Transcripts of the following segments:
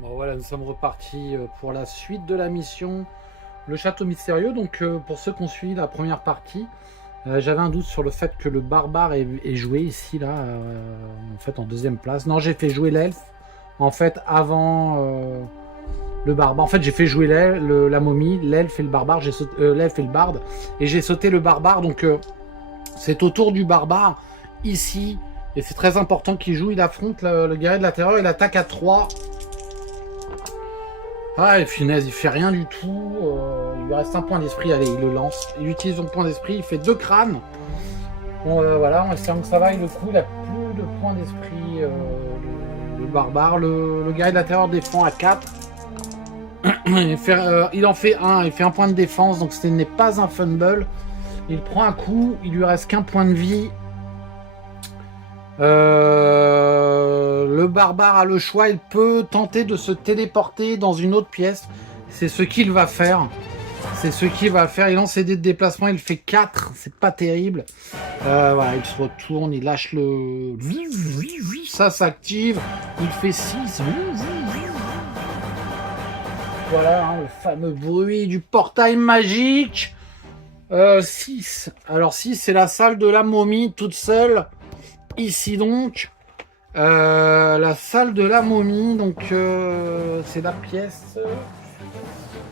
Bon voilà, nous sommes repartis pour la suite de la mission, le château mystérieux. Donc pour ceux qui ont suivi la première partie, j'avais un doute sur le fait que le barbare est joué ici, là, en fait en deuxième place. Non, j'ai fait jouer l'elfe, en fait, avant le barbare. En fait, j'ai fait jouer la momie, l'elfe et le barbare, l'elfe et le barde, et j'ai sauté le barbare, donc c'est au tour du barbare, ici, et c'est très important qu'il joue. Il affronte le guerrier de la terreur, il attaque à 3. Ah, et finesse, il fait rien du tout. Il lui reste un point d'esprit. Allez, il le lance. Il utilise son point d'esprit. Il fait 2 crânes. Bon, voilà, en espérant que ça vaille le coup. Il a plus de points d'esprit. Le barbare. Le guerrier de la terreur défend à 4. Il en fait 1. Il fait un point de défense. Donc ce n'est pas un fumble. Il prend un coup. Il lui reste qu'un point de vie. Le barbare a le choix, il peut tenter de se téléporter dans une autre pièce. C'est ce qu'il va faire. C'est ce qu'il va faire. Il lance ses dés de déplacement, il fait 4. C'est pas terrible. Voilà, il se retourne, il lâche le... Ça s'active. Il fait 6. Voilà, hein, le fameux bruit du portail magique. 6. Alors 6, c'est la salle de la momie toute seule. Ici donc, la salle de la momie, donc c'est la pièce,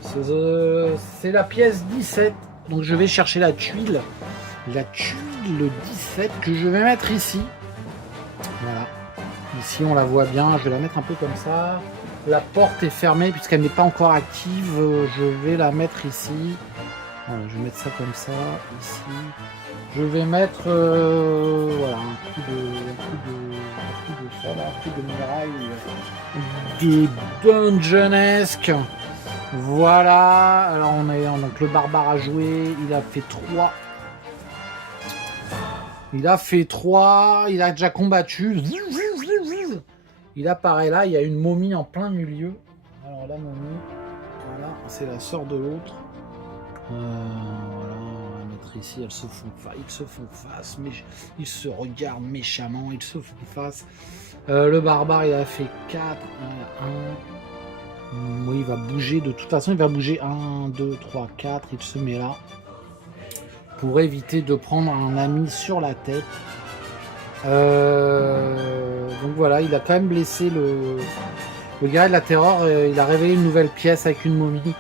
c'est la pièce 17. Donc je vais chercher la tuile 17 que je vais mettre ici. Voilà, ici on la voit bien. Je vais la mettre un peu comme ça. La porte est fermée puisqu'elle n'est pas encore active. Je vais la mettre ici. Voilà, je vais mettre ça comme ça ici. Je vais mettre voilà, un coup de dungeonesque. Voilà, alors on a donc le barbare à jouer, il a fait 3. Il a déjà combattu. Il apparaît là, il y a une momie en plein milieu. Alors la momie, voilà, c'est la sœur de l'autre. Voilà, on va mettre ici, ils se font face, mais ils se regardent méchamment, ils se font face. Le barbare, il a fait 4, 1. Oui, il va bouger, de toute façon, il va bouger 1, 2, 3, 4, il se met là. Pour éviter de prendre un ami sur la tête. Donc voilà, il a quand même blessé le guerrier de la terreur, il a révélé une nouvelle pièce avec une momie.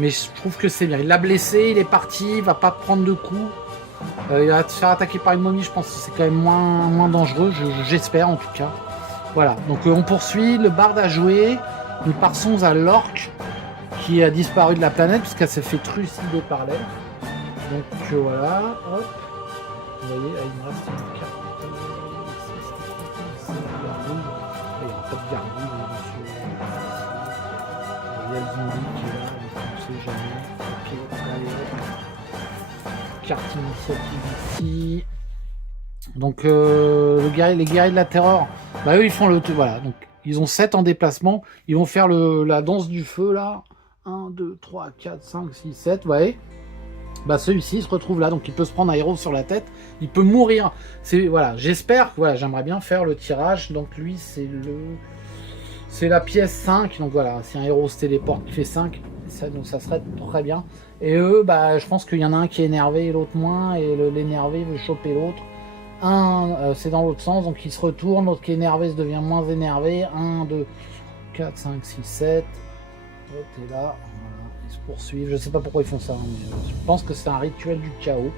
Mais je trouve que c'est bien. Il l'a blessé, il est parti, il va pas prendre de coups. Il va se faire attaquer par une momie, je pense que c'est quand même moins dangereux, j'espère en tout cas. Voilà, donc on poursuit, le barde a joué. Nous passons à l'orque qui a disparu de la planète puisqu'elle s'est fait trucider par l'elfe. Donc voilà, hop. Vous voyez, là, il me reste une carte. Il n'y a pas de gargouille, monsieur. Il y a le zombie qui est là. Jamais. Okay, allez, carte initiative ici. Donc les guerriers de la terreur, bah eux ils font le tout. Voilà, donc ils ont 7 en déplacement. Ils vont faire la danse du feu là. 1, 2, 3, 4, 5, 6, 7. Vous voyez, bah celui-ci se retrouve là. Donc il peut se prendre un héros sur la tête. Il peut mourir. Voilà, j'espère que voilà, j'aimerais bien faire le tirage. Donc lui c'est la pièce 5. Donc voilà, si un héros se téléporte qui fait 5. Donc ça serait très bien. Et eux, bah, je pense qu'il y en a un qui est énervé et l'autre moins. Et l'énervé veut choper l'autre. C'est dans l'autre sens. Donc il se retourne. L'autre qui est énervé se devient moins énervé. 1, 2, 4, 5, 6, 7. L'autre est là. Voilà. Ils se poursuivent. Je sais pas pourquoi ils font ça. Mais je pense que c'est un rituel du chaos.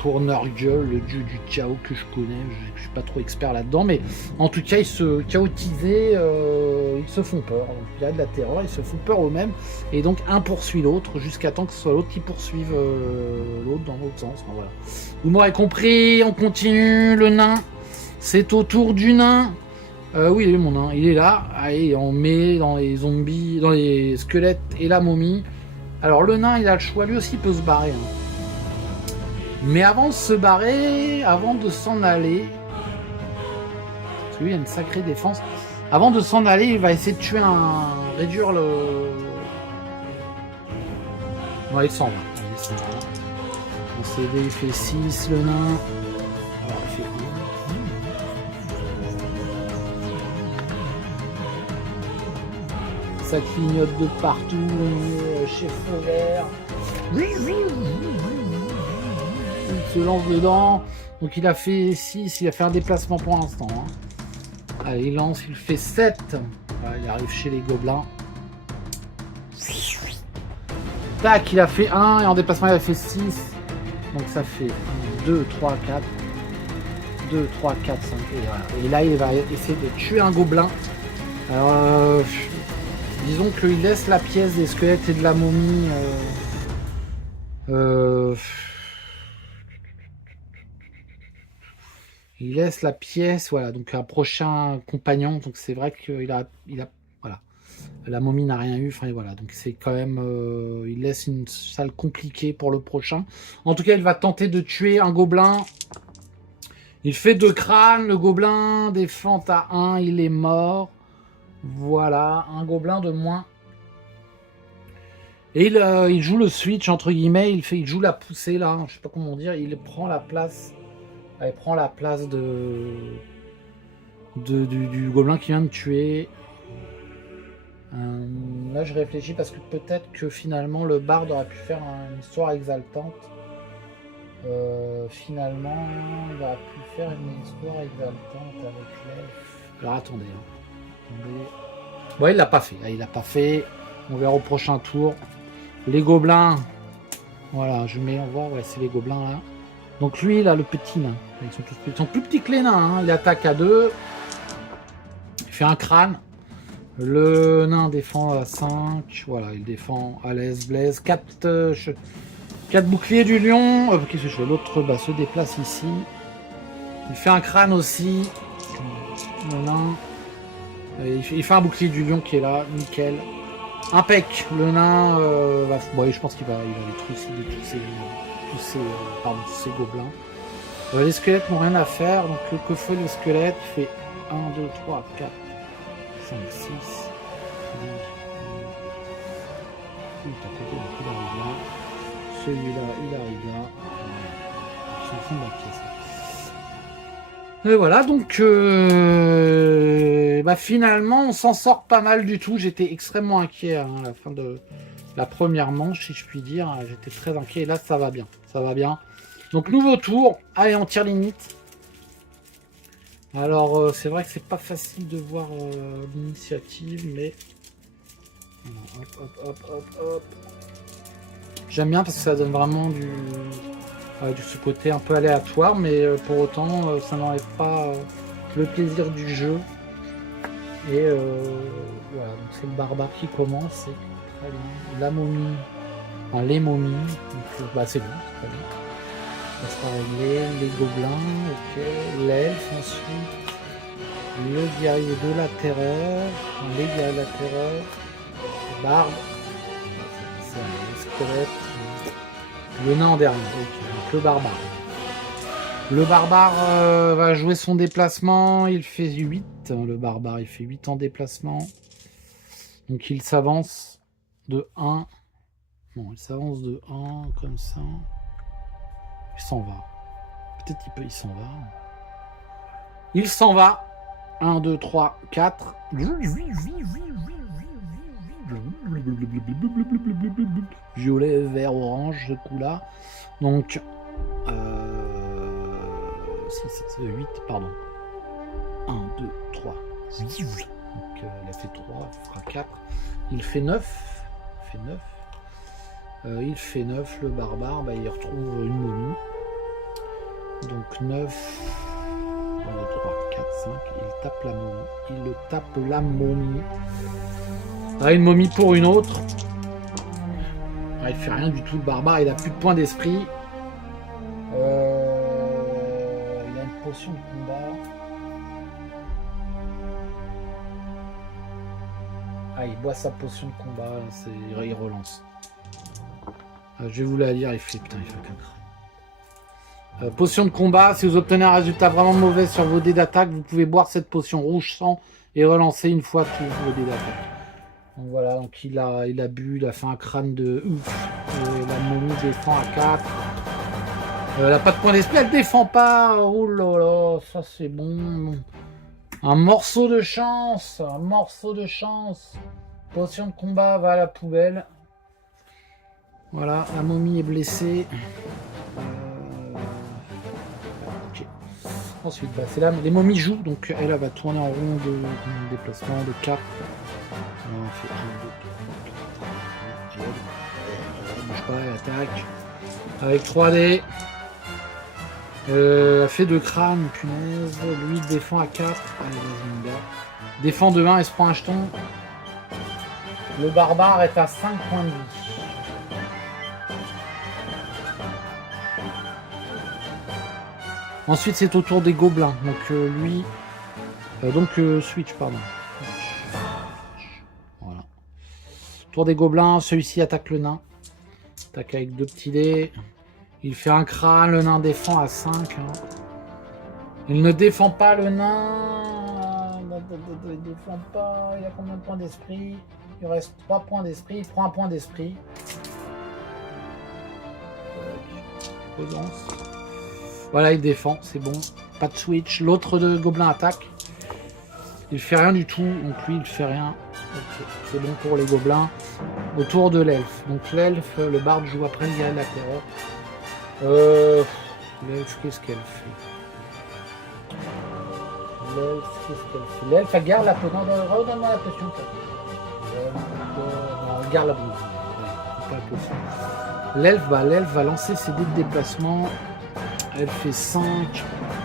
Pour Nurgle, le dieu du chaos que je connais, je suis pas trop expert là-dedans, mais en tout cas ils se chaotisaient, ils se font peur. Donc il y a de la terreur, ils se font peur eux-mêmes, et donc un poursuit l'autre jusqu'à temps que ce soit l'autre qui poursuive l'autre dans l'autre sens. Enfin, voilà. Vous m'aurez compris, on continue. Le nain, c'est au tour du nain. Oui, il est mon nain, il est là. Allez, on met dans les zombies, dans les squelettes et la momie. Alors le nain, il a le choix, lui aussi il peut se barrer. Hein. Mais avant de se barrer, avant de s'en aller, parce que lui il a une sacrée défense, avant de s'en aller, il va essayer de réduire le... Ouais, il s'en va. Mon CD il fait 6, le nain. Alors, il fait 1. ça clignote de partout, on est chez Feu Vert. Il se lance dedans. Donc il a fait 6, il a fait un déplacement pour l'instant. Hein. Allez, il lance, il fait 7. Voilà, il arrive chez les gobelins. Tac, il a fait 1 et en déplacement il a fait 6. Donc ça fait 2, 3, 4. 2, 3, 4, 5. Et, voilà. Et là il va essayer de tuer un gobelin. Alors, disons qu'il laisse la pièce des squelettes et de la momie. Il laisse la pièce, voilà, donc un prochain compagnon. Donc c'est vrai qu'il a, voilà, la momie n'a rien eu. Enfin voilà, donc c'est quand même, il laisse une salle compliquée pour le prochain. En tout cas, il va tenter de tuer un gobelin. Il fait 2 crânes, le gobelin défend à 1, il est mort. Voilà, un gobelin de moins. Et il joue le switch, entre guillemets, il joue la poussée, là, je sais pas comment dire, il prend la place, du gobelin qui vient de tuer. Là, je réfléchis parce que peut-être que finalement, le barde aurait pu faire une histoire exaltante. Finalement, il aurait pu faire une histoire exaltante avec l'elfe. Alors, attendez. Bon, il l'a pas fait. Il l'a pas fait. On verra au prochain tour. Les gobelins. Voilà, je mets en voir. Ouais, c'est les gobelins là. Donc lui, là, le petit nain. Ils sont plus petits que les nains. Hein. Il attaque à 2. Il fait un crâne. Le nain défend à 5. Voilà, il défend à l'aise, blaise. 4 boucliers du lion. Qu'est-ce que je fais? L'autre se déplace ici. Il fait un crâne aussi. Le nain. Il fait un bouclier du lion qui est là, nickel. Impec, le nain je pense qu'il va les trucider tous ces gobelins. Les squelettes n'ont rien à faire, donc que fait le squelette? Il fait 1, 2, 3, 4, 5, 6. Celui-là, il arrive là. Ils sont au fond de la pièce. Et voilà, donc finalement on s'en sort pas mal du tout. J'étais extrêmement inquiet à la fin de la première manche, si je puis dire. J'étais très inquiet et là ça va bien. Donc nouveau tour, allez on tire limite. Alors c'est vrai que c'est pas facile de voir l'initiative, mais hop. J'aime bien parce que ça donne vraiment de ce côté un peu aléatoire, mais pour autant ça n'enlève pas le plaisir du jeu. Et voilà, donc c'est le barbare qui commence, c'est très bien. La momie, enfin les momies, donc, c'est bon, c'est très bien. Ça sera réglé, les gobelins, ok, l'elfe ensuite, le guerrier de la terreur, les guerriers de la terreur, le barbe, c'est le squelette. Le nain en dernier, ok, donc le barbare. Le barbare va jouer son déplacement, il fait 8, le barbare il fait 8 en déplacement. Donc il s'avance de 1. Bon, il s'avance de 1 comme ça. Il s'en va. Peut-être il s'en va. Il s'en va. 1, 2, 3, 4. Violet, vert, orange, ce coup-là. Donc, 8, pardon. 1, 2, 3. Donc, il a fait 3, il fera 4. Il fait 9. Il fait 9, le barbare, il retrouve une momie. Donc 9, 1, 2, 3, 4, 5. Il tape la momie. Il le tape la momie. Une momie pour une autre. Il fait rien du tout, le barbare, il a plus de points d'esprit. Il a une potion de combat. Il boit sa potion de combat, il relance. Je vais vous la lire, il fait aucun crâne. Potion de combat, si vous obtenez un résultat vraiment mauvais sur vos dés d'attaque, vous pouvez boire cette potion rouge sang et relancer une fois tous vos dés d'attaque. Donc voilà, donc il a bu, il a fait un crâne de ouf. La momie défend à 4. Elle n'a pas de point d'esprit, elle défend pas. Oh là là, ça c'est bon. Un morceau de chance. Potion de combat va à la poubelle. Voilà, la momie est blessée. Ok. Ensuite, bah, c'est là, les momies jouent, donc elle va tourner en rond de déplacement, de 4. On fait 1, 2, 3, 4, 5, 6, 7. Elle bouge pas, elle attaque. Avec 3D. Elle fait 2 crânes, punaise. Lui défend à 4. Allez, vas-y, mon gars. Défend de 1 et se prend un jeton. Le barbare est à 5 points de vie. Ensuite, c'est au tour des gobelins. Donc, lui. Switch, pardon. Voilà. Tour des gobelins. Celui-ci attaque le nain. Attaque avec 2 petits dés. Il fait un crâne. Le nain défend à 5. Hein. Il ne défend pas le nain. Il ne défend pas. Il a combien de points d'esprit? Il reste 3 points d'esprit. Il prend un point d'esprit. Voilà, il défend, c'est bon. Pas de switch. L'autre de gobelin attaque. Il fait rien du tout, donc lui il fait rien. Okay. C'est bon pour les gobelins. Autour de l'elfe. Donc l'elfe, le barde joue après le guerrier de la terreur. L'elfe, qu'est-ce qu'elle fait? L'elfe, elle garde la potion. Redonne-moi la potion. Elle garde la potion. Pas la potion. L'elfe va lancer ses dés de déplacement. Elle fait 5,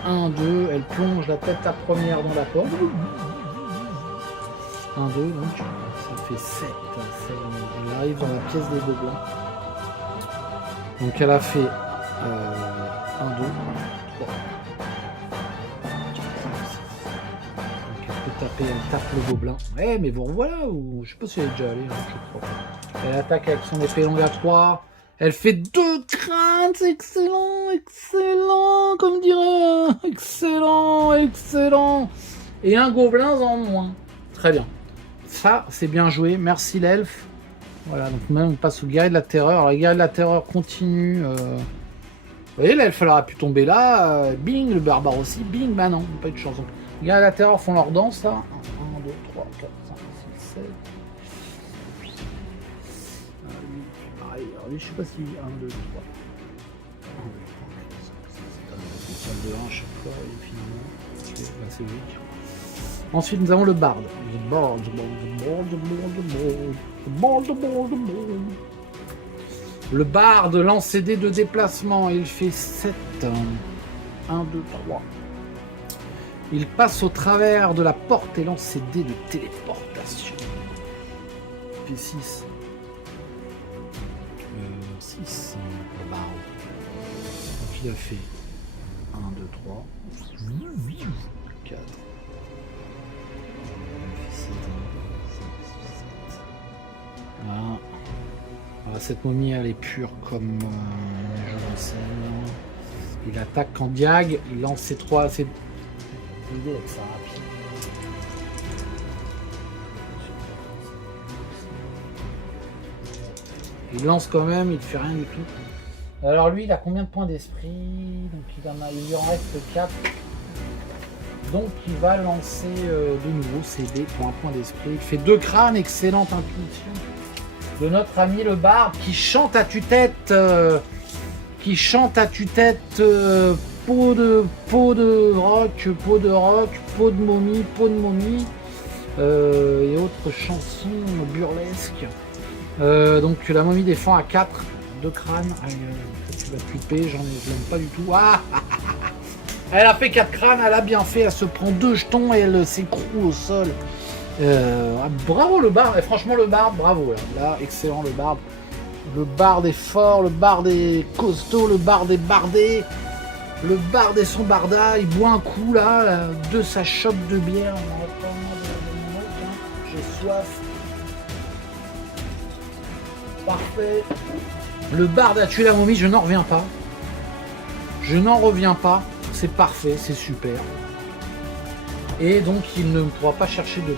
1, 2, elle plonge la tête la première dans la porte. 1, 2, donc ça fait 7. Elle arrive dans la pièce des gobelins. Donc elle a fait 1, 2, 3, 4, 5, 6. Donc elle peut taper, elle tape le gobelin. Eh mais vous revoilà, ou je sais pas si elle est déjà allée, hein, je crois. Elle attaque avec son épée longue à 3. Elle fait 2 crânes, c'est excellent, excellent, comme dirait, excellent, excellent. Et un gobelin en moins. Très bien. Ça, c'est bien joué. Merci l'elfe. Voilà, donc maintenant on passe au guerrier de la terreur. Alors, le guerrier de la terreur continue. Vous voyez, l'elfe, elle aurait pu tomber là. Bing, le barbare aussi. Bing, bah non, pas eu de chance. Donc, les guerriers de la terreur font leur danse, là. 1, 2, 3, 4, 5, 6, 7. Je sais pas si 1, 2, 3. 1, 2, 3, 4, 5, 6, 7, 8, 9, 10, 11, 12, 13, 14, 15, 16, 17, 18, 19, 20, 21, 22, 23, 24, 25, 26, 27. C'est logique. Ensuite, nous avons le barde. Le barde lance ses dés de déplacement. Il fait 7. 1, 2, 3. Il passe au travers de la porte et lance ses dés de téléportation. Il fait 6. 6. Le barde. Donc il a fait 1, 2, 3. 4. 7, cette momie elle est pure comme je le sais. Il attaque en diag, il lance ses 3. C'est l'idée avec ça rapide. Il lance quand même, il fait rien du tout. Alors lui il a combien de points d'esprit? Donc il lui en reste 4. Donc il va lancer de nouveau ses dés pour un point d'esprit. Il fait 2 crânes, excellente intuition de notre ami le barbe qui chante à tue-tête, peau de roc, peau de momie, et autres chansons burlesques. Donc la momie défend à 4, 2 crânes. Tu vas flipper, je l'aime pas du tout. Ah elle a fait 4 crânes, elle a bien fait, elle se prend 2 jetons et elle s'écroule au sol. Bravo le barde, et franchement le barde, bravo là, excellent le barde. Le barde est fort, le barde est costaud, le barde est bardé. Le barde et son barda, il boit un coup là, de sa chope de bière. J'ai soif. Parfait. Le barde a tué la momie, je n'en reviens pas. C'est parfait, c'est super. Et donc il ne pourra pas chercher de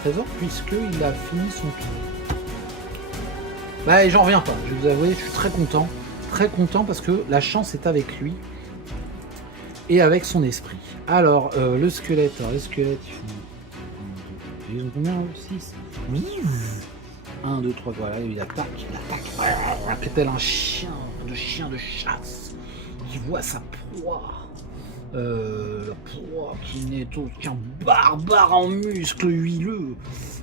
trésor puisqu'il a fini son tour. Bah j'en reviens pas, je vais vous avouer, je suis très content parce que la chance est avec lui et avec son esprit. Alors le squelette, ils font 1, 2, Ils ont combien? 6. 1, 2, 3, voilà, il attaque. Tel un chien de chasse qui voit sa proie. La proie qui n'est autre qu'un barbare en muscles huileux.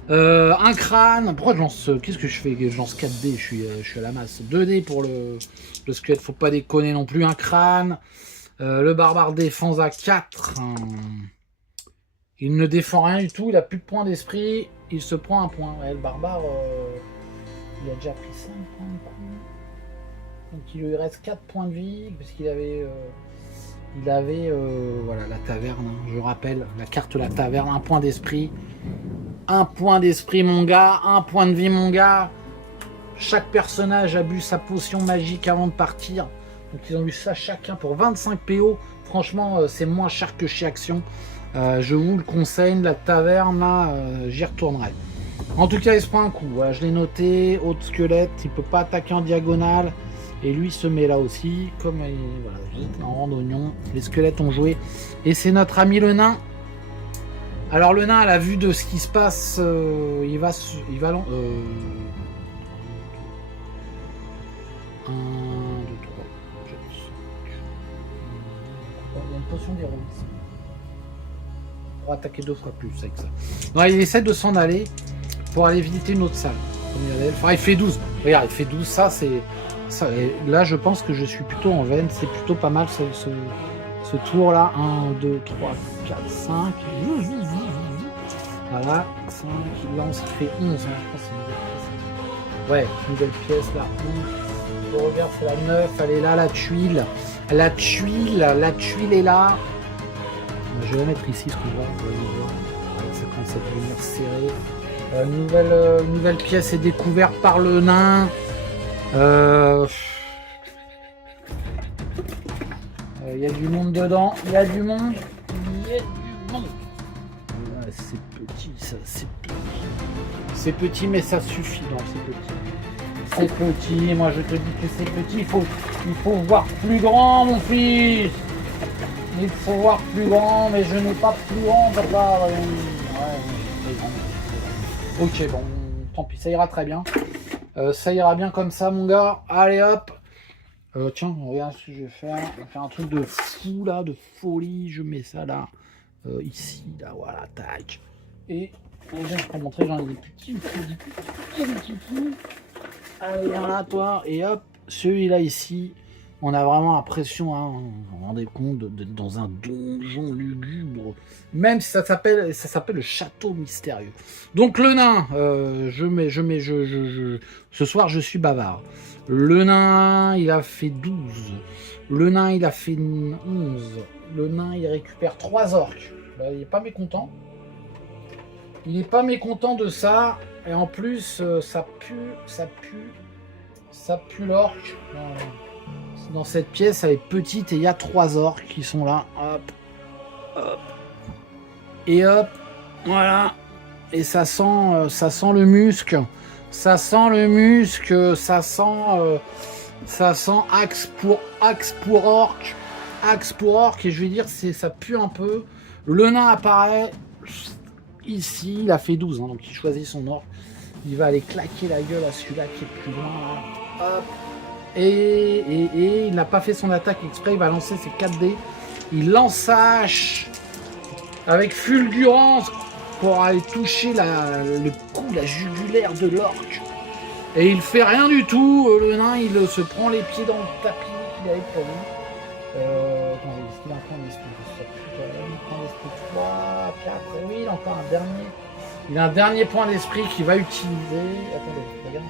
Un crâne. Pourquoi je lance. Qu'est-ce que je fais? Je lance 4D, je suis à la masse. 2D pour le squelette, faut pas déconner non plus. Un crâne. Le barbare défense à 4. Il ne défend rien du tout, il a plus de points d'esprit. Il se prend un point. Ouais, le barbare, il a déjà pris 5 points de coup. Donc il lui reste 4 points de vie, parce qu'il avait. Voilà, la taverne, hein, je rappelle, la carte la taverne, 1 point d'esprit. 1 point d'esprit, mon gars, 1 point de vie, mon gars. Chaque personnage a bu sa potion magique avant de partir. Donc ils ont eu ça chacun pour 25 PO. Franchement, c'est moins cher que chez Action. Je vous le conseille, la taverne, là, j'y retournerai. En tout cas, il se prend un coup. Voilà, je l'ai noté. Haute squelette, il peut pas attaquer en diagonale. Et lui se met là aussi, comme voilà, en rang d'oignon. Les squelettes ont joué. Et c'est notre ami le nain. Alors le nain, à la vue de ce qui se passe, il va 1, 2, 3, 4, 5. Il y a une potion d'héroïsme. Pour attaquer 2 fois plus avec ça. Ouais, il essaie de s'en aller pour aller visiter une autre salle. Enfin, il fait 12. Regarde, il fait 12. Ça, c'est... Ça, là, je pense que je suis plutôt en veine. C'est plutôt pas mal ce tour-là. 1, 2, 3, 4, 5. Voilà. 5. Il lance, il fait 11. Hein. Je pense que c'est une nouvelle pièce. Ouais, nouvelle pièce là. 11. Je regarde, c'est la 9. Elle est là, la tuile. La tuile est là. Je vais la mettre ici, ce qu'on voit. Ça commence à devenir serré. Nouvelle pièce est découverte par le nain. Il y a du monde dedans. Il y a du monde. Ouais, c'est petit, ça. C'est petit. C'est petit, mais ça suffit. Non, c'est petit. C'est petit. Moi, je te dis que c'est petit. Il faut voir plus grand, mon fils. Il faut voir plus grand, mais je n'ai pas plus grand, papa. Ouais, ok, bon, tant pis, ça ira très bien. Ça ira bien comme ça, mon gars. Allez, hop. Tiens, regarde ce que je vais faire. Je vais faire un truc de fou, là, de folie. Je mets ça, là. Ici, là, voilà, tac. Et déjà, je peux montrer, j'en ai des petits. Allez, viens là, toi. Et hop, celui-là, ici. On a vraiment l'impression, hein, vous vous rendez compte, d'être dans un donjon lugubre. Même si ça s'appelle le château mystérieux. Donc le nain, ce soir je suis bavard. Le nain, il a fait 12. Le nain, il a fait 11. Le nain, il récupère 3 orques. Bah, il est pas mécontent. Il est pas mécontent de ça. Et en plus, ça pue l'orque. Dans cette pièce, elle est petite et il y a 3 orques qui sont là. Hop, hop. Et hop, voilà. Et ça sent le muscle. Ça sent le muscle. Ça sent axe pour orque. Axe pour orque. Et je vais dire, ça pue un peu. Le nain apparaît ici. Il a fait 12, hein, donc il choisit son orque. Il va aller claquer la gueule à celui-là qui est plus loin. Là. Hop. Et il n'a pas fait son attaque exprès, il va lancer ses 4D. Il lance sa hache avec fulgurance pour aller toucher le cou, la jugulaire de l'orque. Et il fait rien du tout. Le nain, il se prend les pieds dans le tapis qu'il avait pour lui. Attendez, est-ce qu'il a un point d'esprit? Un point d'esprit 3, 4, oui, il a encore un dernier. Il a un dernier point d'esprit qu'il va utiliser. Attendez, regarde.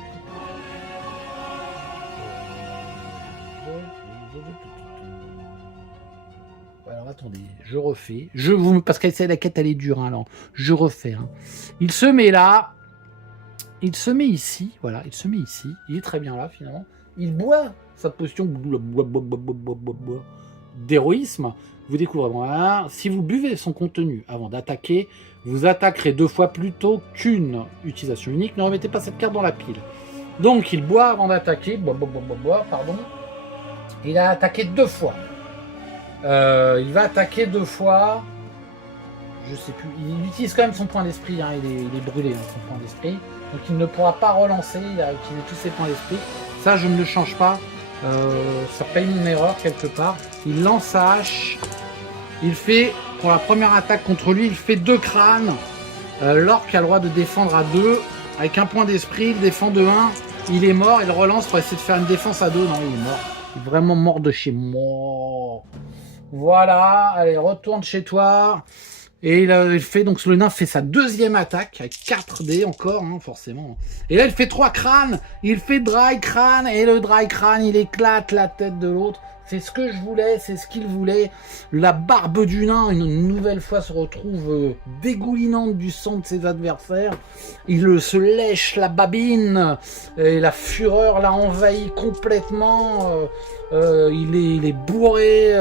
Alors attendez, je refais. Parce que la quête elle est dure, hein, alors je refais. Hein. Il se met là. Il se met ici. Voilà, il se met ici. Il est très bien là finalement. Il boit sa potion d'héroïsme. Vous découvrez. Voilà. Si vous buvez son contenu avant d'attaquer, vous attaquerez 2 fois plus tôt qu'une utilisation unique. Ne remettez pas cette carte dans la pile. Donc il boit avant d'attaquer. Pardon. Il a attaqué 2 fois. Il va attaquer 2 fois. je sais plus. Il utilise quand même son point d'esprit, hein. Il est brûlé, hein, son point d'esprit. Donc il ne pourra pas relancer, il a utilisé tous ses points d'esprit. Ça, je ne le change pas. Ça paye mon erreur quelque part. Il lance sa hache. Il fait, pour la première attaque contre lui, il fait 2 crânes. L'orque a le droit de défendre à 2. Avec un point d'esprit, il défend de 1. Il est mort, il relance pour essayer de faire une défense à 2. Non, il est mort. Il est vraiment mort de chez moi. Voilà, allez, retourne chez toi. Et il fait, donc le nain fait sa deuxième attaque, avec 4 dés encore, hein, forcément. Et là, il fait 3 crânes. Il fait dry crâne, et le dry crâne, il éclate la tête de l'autre. C'est ce que je voulais, c'est ce qu'il voulait. La barbe du nain, une nouvelle fois, se retrouve dégoulinante du sang de ses adversaires. Il se lèche la babine, et la fureur l'a envahi complètement. Il est bourré,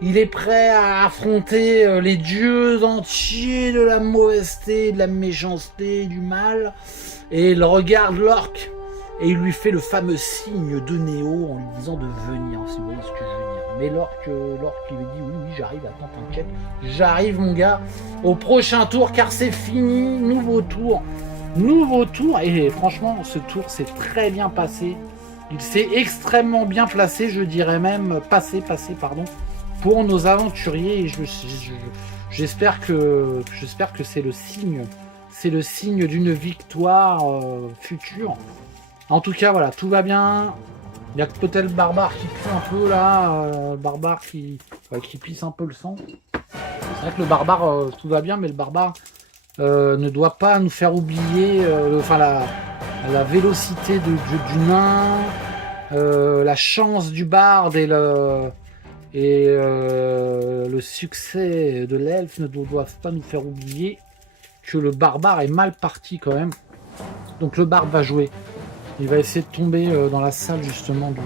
il est prêt à affronter les dieux entiers de la mauvaiseté, de la méchanceté, du mal. Et il regarde l'orque. Et il lui fait le fameux signe de Néo en lui disant de venir, si vous voyez ce que je veux dire. Mais l'orque il lui dit oui, j'arrive, attends, t'inquiète. J'arrive mon gars, au prochain tour, car c'est fini, nouveau tour. Et franchement, ce tour s'est très bien passé. Il s'est extrêmement bien placé, je dirais même passé, pour nos aventuriers. Et j'espère que c'est le signe d'une victoire future. En tout cas, voilà, tout va bien. Il y a peut-être le barbare qui pue un peu là, barbare qui pisse un peu le sang. C'est vrai que le barbare, tout va bien, mais le barbare ne doit pas nous faire oublier la vélocité du nain, la chance du barde et le succès de l'elfe ne doivent pas nous faire oublier que le barbare est mal parti quand même. Donc le barde va jouer. Il va essayer de tomber dans la salle justement du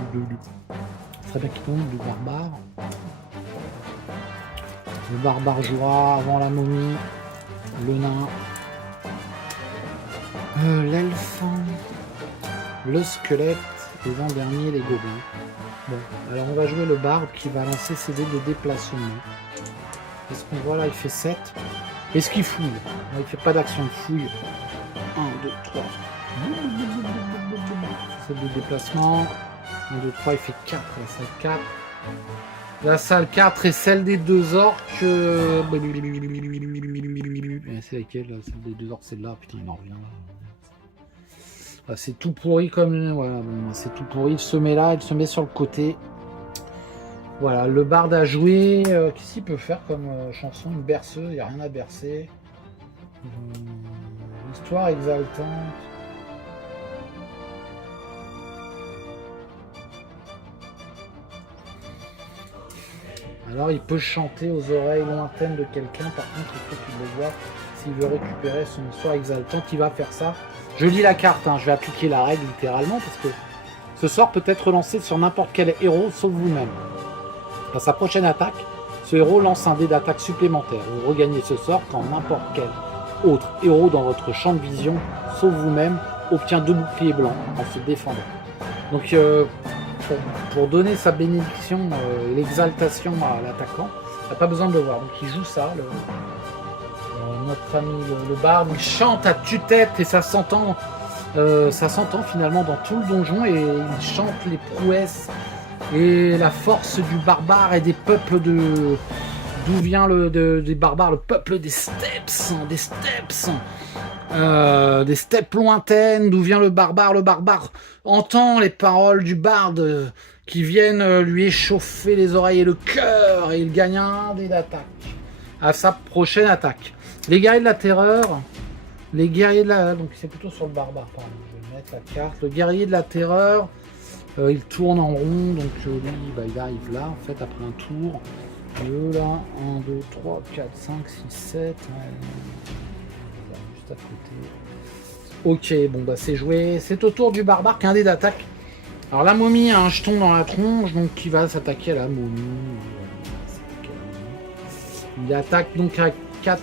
très bien qu'il tombe, du barbare. Le barbare jouera avant la momie, le nain, l'elfe, le squelette et l'an dernier les gobelins. Bon, alors on va jouer le barbe qui va lancer ses dés de déplacement. Est-ce qu'on voit là, il fait 7. Est-ce qu'il fouille? Non, il fait pas d'action de fouille. 1, 2, 3. Celle de déplacement. 1, 2, 3, il fait 4. La salle 4. La salle 4 et celle des 2 orques. C'est laquelle? Celle des 2 orques, celle-là. Putain, il en revient là. Ah, c'est tout pourri comme. Voilà, bon, c'est tout pourri. Il se met là, il se met sur le côté. Voilà, le barde a joué. Qu'est-ce qu'il peut faire comme chanson? Une berceuse, il n'y a rien à bercer. Histoire exaltante. Alors il peut chanter aux oreilles lointaines de quelqu'un, par contre il faut qu'il le voit. S'il veut récupérer son histoire exaltante, il va faire ça. Je lis la carte, hein, je vais appliquer la règle littéralement, parce que ce sort peut être lancé sur n'importe quel héros, sauf vous-même. À sa prochaine attaque, ce héros lance un dé d'attaque supplémentaire. Vous regagnez ce sort quand n'importe quel autre héros dans votre champ de vision, sauf vous-même, obtient 2 boucliers blancs en se défendant. Donc pour donner sa bénédiction et l'exaltation à l'attaquant, il n'a pas besoin de le voir. Donc il joue ça, notre ami le barde, il chante à tue-tête et ça s'entend finalement dans tout le donjon, et il chante les prouesses et la force du barbare et des peuples d'où vient des barbares, le peuple des steppes lointaines, d'où vient le barbare entend les paroles du barde qui viennent lui échauffer les oreilles et le cœur, et il gagne un dé d'attaque à sa prochaine attaque. Les guerriers de la terreur, donc c'est plutôt sur le barbare, pardon, je vais mettre la carte. Le guerrier de la terreur, il tourne en rond, donc lui il arrive là en fait après un tour. 2 là, 1, 2, 3, 4, 5, 6, 7. Juste à côté. Ok, bon bah c'est joué. C'est au tour du barbare qui a un dé d'attaque. Alors la momie a un jeton dans la tronche, donc qui va s'attaquer à la momie. Il attaque donc à 4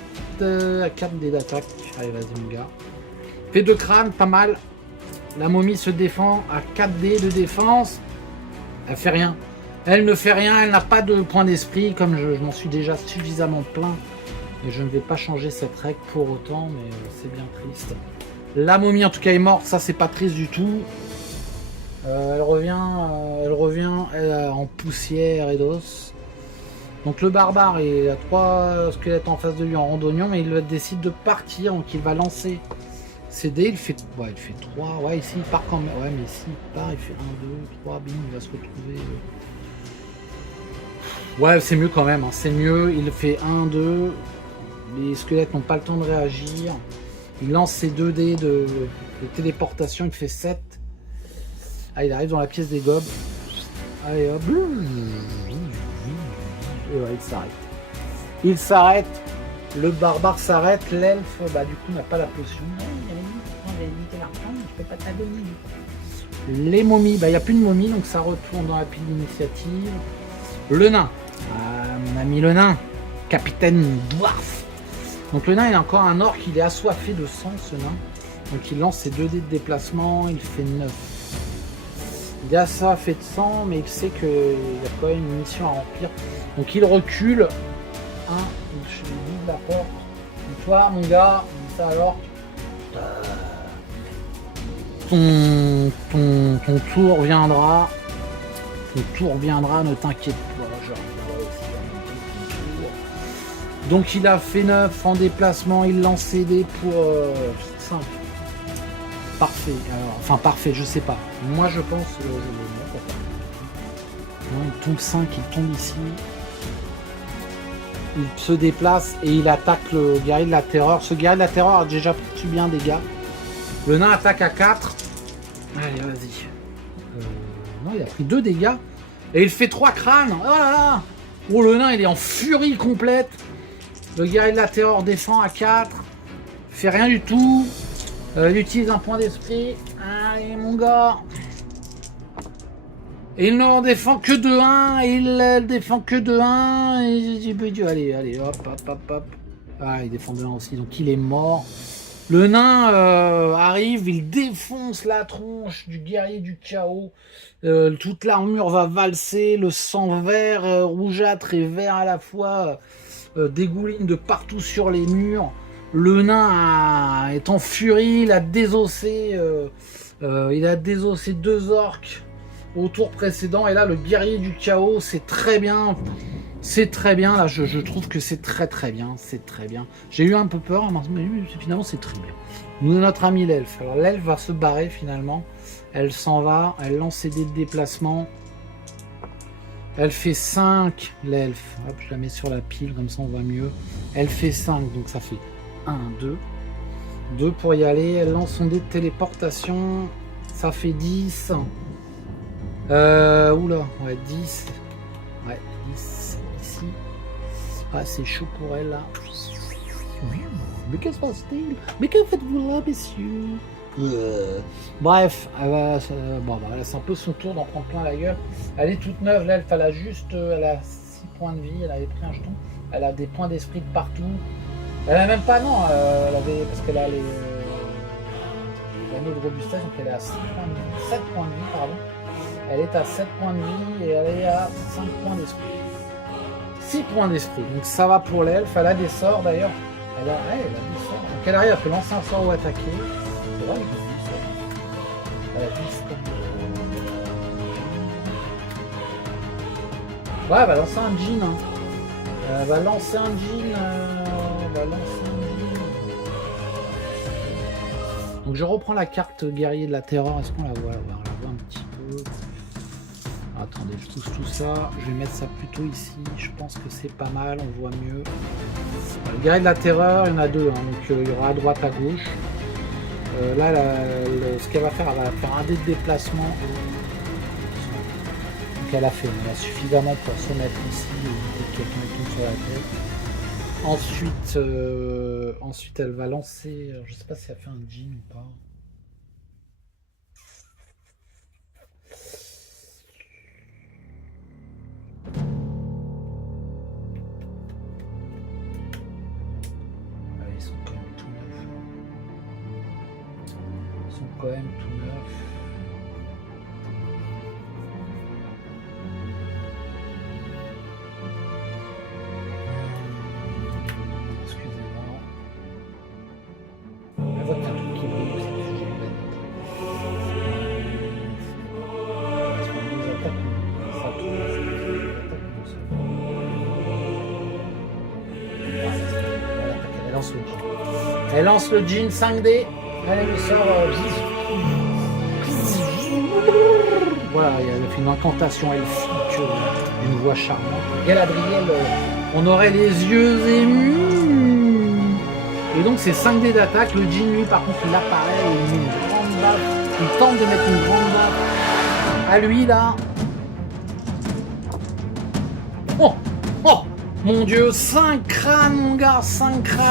dés d'attaque. Allez, vas-y mon gars. Fait 2 crânes, pas mal. La momie se défend à 4 dés de défense. Elle fait rien. Elle ne fait rien, elle n'a pas de point d'esprit, comme je m'en suis déjà suffisamment plaint Et je ne vais pas changer cette règle pour autant, mais c'est bien triste. La momie en tout cas est morte, ça c'est pas triste du tout. Elle revient en poussière et d'os. Donc le barbare, il a 3 squelettes en face de lui en randonnion, mais il décide de partir, donc il va lancer ses dés. Il fait 3, ouais ici il part quand même, ouais mais ici il part, il fait 1, 2, 3, bim, il va se retrouver... Ouais c'est mieux quand même, hein. C'est mieux, il fait 1, 2, les squelettes n'ont pas le temps de réagir. Il lance ses 2 dés de téléportation, il fait 7. Ah, il arrive dans la pièce des gobes. Allez hop. Ouais, il s'arrête. Il s'arrête. Le barbare s'arrête. L'elfe, bah du coup, n'a pas la potion. Je peux pas te la donner. Les momies, bah il n'y a plus de momies, donc ça retourne dans la pile d'initiative. Le nain. Ah, mon ami le nain. Capitaine Dwarf. Donc le nain, il a encore un orc, il est assoiffé de sang, ce nain. Donc il lance ses 2 dés de déplacement, il fait 9. Il a ça fait de sang, mais il sait qu'il y a quand même une mission à remplir. Donc il recule. Je lui dis de la porte. Et toi, mon gars, ça alors. Ton tour viendra. Ton tour viendra, ne t'inquiète pas. Donc il a fait 9 en déplacement, il lance ses dés pour 5. Parfait. Alors, enfin parfait, je sais pas. Moi je pense... non, il tombe 5, il tombe ici. Il se déplace et il attaque le guerrier de la terreur. Ce guerrier de la terreur a déjà subi un dégât. Le nain attaque à 4. Allez, vas-y. Non, il a pris 2 dégâts. Et il fait 3 crânes. Oh là là. Oh, le nain, il est en furie complète. Le guerrier de la terreur défend à 4. Fait rien du tout. Il utilise un point d'esprit. Allez, mon gars. Et il n'en défend que de 1. Et il défend que de 1. Et... allez, hop, hop, hop, hop. Ah, il défend de 1 aussi. Donc, il est mort. Le nain arrive, il défonce la tronche du guerrier du chaos. Toute l'armure va valser, le sang vert, rougeâtre et vert à la fois dégouline de partout sur les murs. Le nain est en furie, il a désossé 2 orques au tour précédent. Et là, le guerrier du chaos, c'est très bien. C'est très bien, là je trouve que c'est très bien, c'est très bien. J'ai eu un peu peur, mais finalement c'est très bien. Nous, notre ami l'elfe. Alors l'elfe va se barrer finalement. Elle s'en va, elle lance ses dés de déplacement. Elle fait 5, l'elfe. Hop, je la mets sur la pile, comme ça on voit mieux. Elle fait 5, donc ça fait 1, 2. 2 pour y aller. Elle lance son dé de téléportation. Ça fait 10. Oula, ouais, 10. Ouais, 10. Ah, c'est chaud pour elle là. Mais qu'est-ce que c'est? Mais que faites-vous là, messieurs? Bref, elle c'est un peu son tour d'en prendre plein la gueule. Elle est toute neuve, l'elfe, elle a 6 points de vie, elle avait pris un jeton. Elle a des points d'esprit de partout. Elle a même pas, non, elle avait, parce qu'elle a l'anneau de robustesse, donc elle est à 7 points de vie, pardon. Elle est à 7 points de vie et elle est à 5 points d'esprit. 6 points d'esprit, donc ça va pour l'elfe. Elle a des sorts d'ailleurs. Elle a des sorts. Donc elle arrive, elle peut lancer un sort ou attaquer. C'est vrai, elle a 10. Ouais, elle va lancer un jean. Hein. Elle va lancer un jean. Donc je reprends la carte guerrier de la terreur. Est-ce qu'on la voit? On la voit un petit peu. Attendez, je touche tout ça. Je vais mettre ça plutôt ici. Je pense que c'est pas mal. On voit mieux. Le guerrier de la terreur, il y en a 2. Hein, donc il y aura à droite, à gauche. Là, ce qu'elle va faire, elle va faire un dé de déplacement. Donc elle a suffisamment pour se mettre ici et quelqu'un tombe sur la tête. Ensuite, elle va lancer. Je sais pas si elle fait un jean ou pas. Ils sont quand même tout neufs. Est-ce Elle lance le jean 5D. Elle lui sort. Voilà, elle fait une incantation elfique d'une voix charmante. Galadriel, on aurait les yeux émus. Et donc c'est 5D d'attaque. Le jean, lui, par contre, il apparaît et il met une grande baffe. Il tente de mettre une grande baffe à lui, là. Oh, oh, mon Dieu, 5 crânes, mon gars, 5 crânes.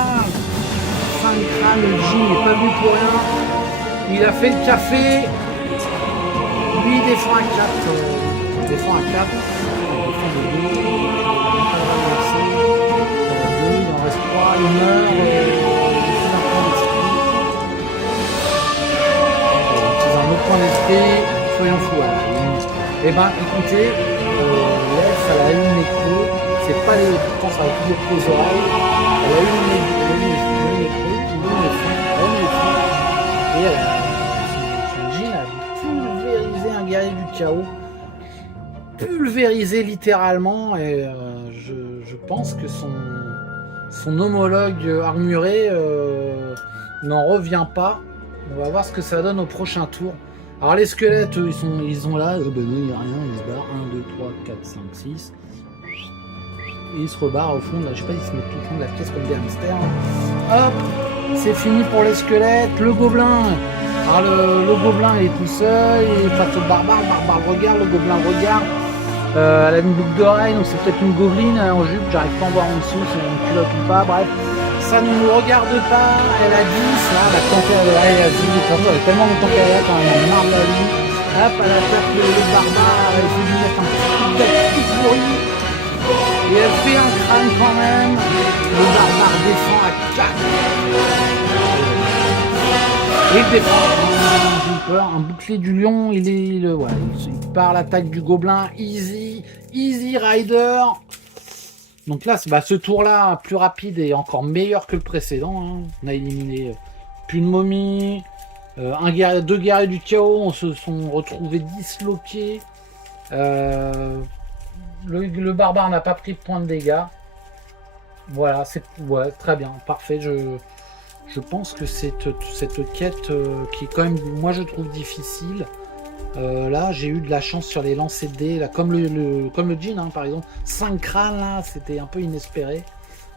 5 crânes, le jean n'est pas venu pour rien. Il a fait le café. Lui, il défend à 4. Il défend à 4. Il défend de 2. Il en reste 3. Il meurt. Il utilise un autre point d'esprit. Soyons fous. Eh ben, écoutez, l'elfe, elle a eu une écho. C'est pas les. Pourtant, ça va toujours les oreilles. Elle a eu une écho. Et elle a. Guerrier du chaos, pulvérisé littéralement, et je pense que son homologue armuré n'en revient pas. On va voir ce que ça donne au prochain tour. Alors les squelettes, ils sont là, il n'y a rien, ils se barrent, 1, 2, 3, 4, 5, 6, et ils se rebarrent au fond, là, je sais pas, ils se mettent tout au fond de la pièce comme des hamsters. Hop, c'est fini pour les squelettes. Le gobelin. Alors le gobelin il est tout seul, il est face au barbare, le barbare regarde, le gobelin regarde. Elle a une boucle d'oreille, donc c'est peut-être une gobeline en jupe, j'arrive pas à en voir en dessous, c'est une culotte ou pas, bref. Ça ne nous regarde pas, elle a 10, là, la tentée, elle a 10, elle a tellement longtemps qu'elle est là, quand elle en marre de la vie. Hop, elle attaque le barbare, elle fait lui mettre un petit coup de tout pourri. Et elle fait un crâne quand même. Le barbare défend à 4. Et il défend. J'ai eu peur. Un bouclier du lion, il part à l'attaque du gobelin. Easy rider. Donc là, ce tour-là, plus rapide et encore meilleur que le précédent. Hein. On a éliminé plus de momies. 2 guerriers du chaos, on se sont retrouvés disloqués. Le barbare n'a pas pris de points de dégâts. Voilà, c'est très bien, parfait. Je pense que cette quête qui est quand même, moi je trouve difficile. Là, j'ai eu de la chance sur les lancers de dés, là, comme le jean, hein, par exemple. 5 crânes, là, c'était un peu inespéré.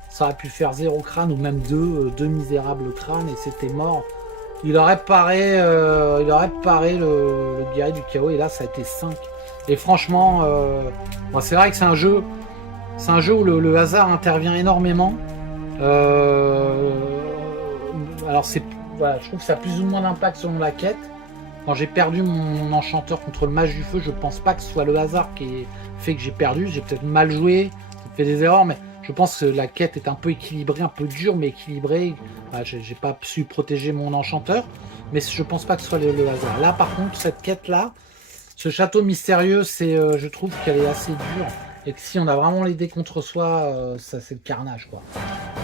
Ça aurait pu faire 0 crâne ou même 2 misérables crânes et c'était mort. Il aurait paré le guerrier du chaos et là, ça a été 5. Et franchement, c'est vrai que c'est un jeu où le hasard intervient énormément. Alors je trouve que ça a plus ou moins d'impact selon la quête. Quand j'ai perdu mon enchanteur contre le mage du feu, je pense pas que ce soit le hasard qui fait que j'ai perdu. J'ai peut-être mal joué, j'ai fait des erreurs, mais je pense que la quête est un peu équilibrée, un peu dure, mais équilibrée. J'ai pas su protéger mon enchanteur, mais je pense pas que ce soit le hasard. Là, par contre, cette quête-là, ce château mystérieux, je trouve qu'elle est assez dure. Et que si on a vraiment les dés contre soi, ça c'est le carnage, quoi.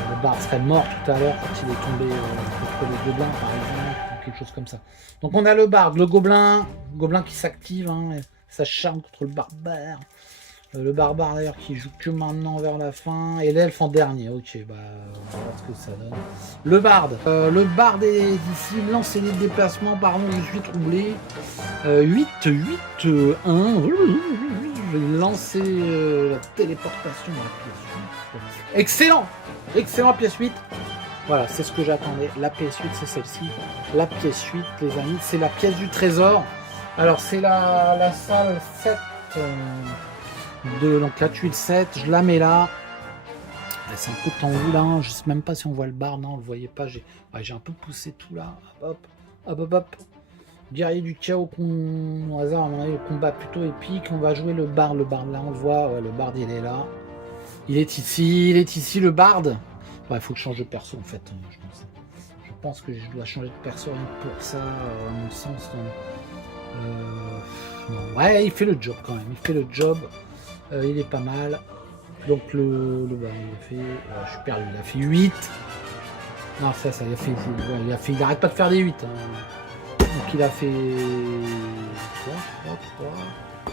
Le barde serait mort tout à l'heure quand il est tombé contre les gobelins, par exemple, ou quelque chose comme ça. Donc on a le barde, le gobelin qui s'active, hein, ça charme contre le barbare. Le barbare d'ailleurs qui joue que maintenant vers la fin. Et l'elfe en dernier, ok, on va voir ce que ça donne. Le barde est d'ici, lancez les déplacements, pardon, je suis troublé. 8, 1, je vais lancer la téléportation à la pièce 8. Excellent pièce 8. Voilà, c'est ce que j'attendais. La pièce 8, c'est celle-ci. La pièce 8, les amis, c'est la pièce du trésor. Alors, c'est la salle 7 donc la tuile 7. Je la mets là. C'est un peu tendu là. Je sais même pas si on voit le bar. Non, on le voyait pas. J'ai un peu poussé tout là. Hop. Guerrier du chaos au hasard, à mon avis, le combat plutôt épique. On va jouer le bard. Le bard là, on le voit. Ouais, le bard il est là. Il est ici le bard. Il faut que je change de perso en fait. Je pense que je dois changer de perso rien que pour ça, à mon sens. Non. Ouais, il fait le job quand même. Il est pas mal. Donc le bard, il a fait. Je suis perdu. Il a fait 8. Non, ça, il arrête pas de faire des 8. Hein. Donc il a fait 3.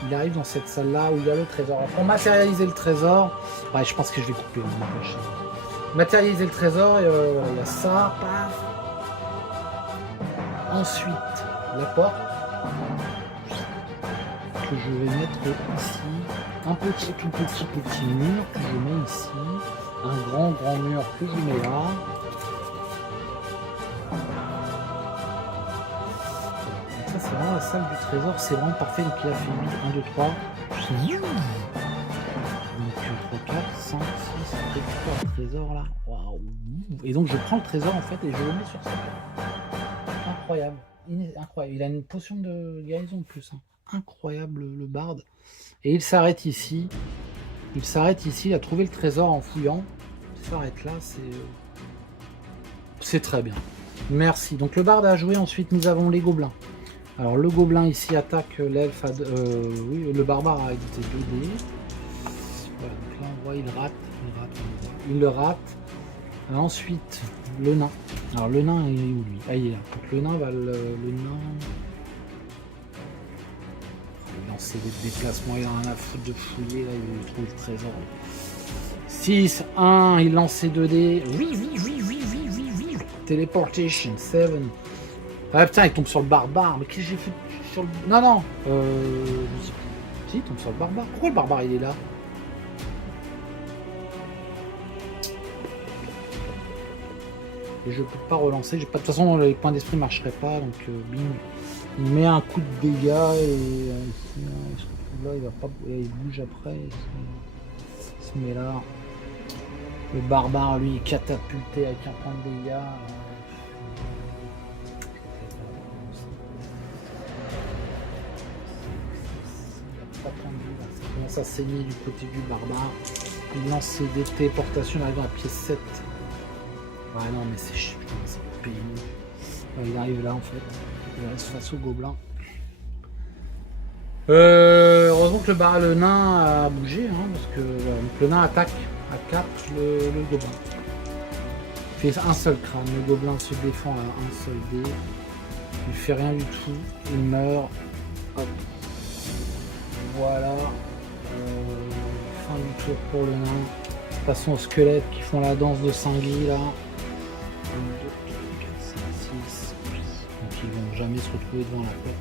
Il arrive dans cette salle là où il y a le trésor. Alors, pour matérialiser le trésor, je pense que je vais couper. Matérialiser le trésor, il y a ça, paf. ensuite la porte que je vais mettre ici. Un petit mur que je mets ici. Un grand mur que je mets là. Donc ça c'est vraiment la salle du trésor, c'est vraiment parfait. Donc il a fait 8, 1, 2, 3. Donc 3, 4, 5, 6, récupère le trésor là. Waouh. Et donc je prends le trésor en fait et je le mets sur ça. Incroyable. Incroyable. Il a une potion de guérison de plus. Hein. Incroyable le barde. Et il s'arrête ici. Il s'arrête ici. Il a trouvé le trésor en fouillant. Il s'arrête là. C'est très bien. Merci. Donc le barde a joué. Ensuite nous avons les gobelins. Alors le gobelin ici attaque l'elfe. Oui, le barbare a édité 2D. Voilà, donc là on voit il rate. Il le rate. Ensuite le nain. Alors le nain il est où lui? Ah il est là. Donc le nain va le nain. Il lance des déplacements, il a rien à foutre de fouiller, là il trouve le trésor. 6, 1, il lance ses 2D. Oui. Teleportation, 7. Ah putain, il tombe sur le barbare. Mais qu'est-ce que j'ai fait sur le. Non. Si, il tombe sur le barbare. Pourquoi le barbare il est là? Et je peux pas relancer. J'ai pas... De toute façon, les points d'esprit marcheraient pas. Donc, bing. Il met un coup de dégâts et il se retrouve là. Il va pas. Il bouge après. Il se met là. Le barbare, lui, est catapulté avec un point de dégâts. Ça commence à saigner du côté du barbare. Il lance ses dés de téléportation. Il arrive à pièce 7. Ouais, non, mais c'est chiant, c'est pénible. Il arrive là en fait. Il reste face au gobelin. Heureusement que le nain a bougé, hein, parce que donc le nain attaque à 4 le gobelin. Il fait un seul crâne. Le gobelin se défend à un seul dé. Il fait rien du tout. Il meurt. Hop. Voilà. Fin du tour pour le nain. Passons aux squelettes qui font la danse de Sangui là. 1, 2, 3, 4, 5, 6. Donc ils vont jamais se retrouver devant la porte.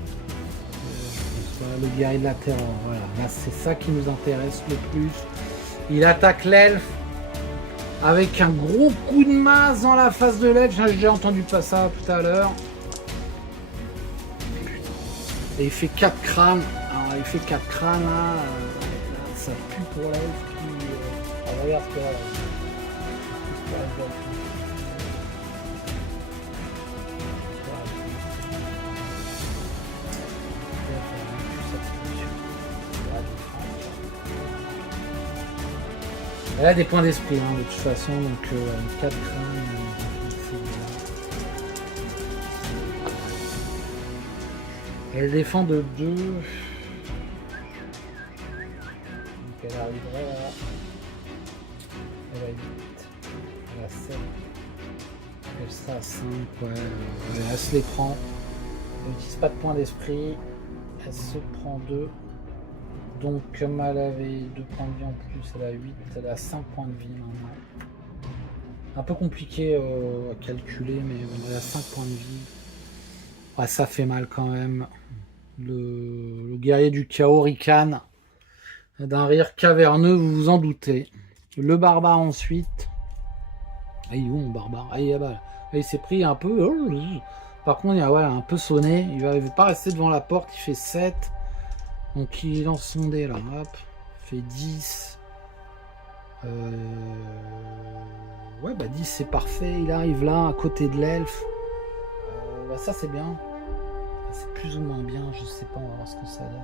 Le guerrier de la terreur, voilà. Là c'est ça qui nous intéresse le plus. Il attaque l'elfe avec un gros coup de masse dans la face de l'elfe. J'ai déjà entendu pas ça tout à l'heure. Et il fait 4 crânes. Alors il fait 4 crânes là. Ça pue pour l'elfe qui. Alors, regarde ce que là. Elle a des points d'esprit hein, de toute façon, donc 4 crânes. Elle défend de 2. Donc elle arriverait à. Elle a 8. Elle a 7. Elle sera à 5. Ouais. Elle se les prend. Elle n'utilise pas de points d'esprit. Elle se prend 2. Donc comme elle avait 2 points de vie en plus, elle a 8, elle a 5 points de vie maintenant. Un peu compliqué à calculer, mais bon, elle a 5 points de vie. Ouais, ça fait mal quand même. Le guerrier du chaos ricane d'un rire caverneux, vous vous en doutez. Le barbare ensuite. Ah, il est où mon barbare? Ah, il s'est pris un peu. Par contre, il a un peu sonné. Il va pas rester devant la porte, il fait 7. Donc il lance son dé là, hop, fait 10. Ouais, bah 10 c'est parfait. Il arrive là, à côté de l'elfe. Bah ça c'est bien. C'est plus ou moins bien, je sais pas, on va voir ce que ça donne.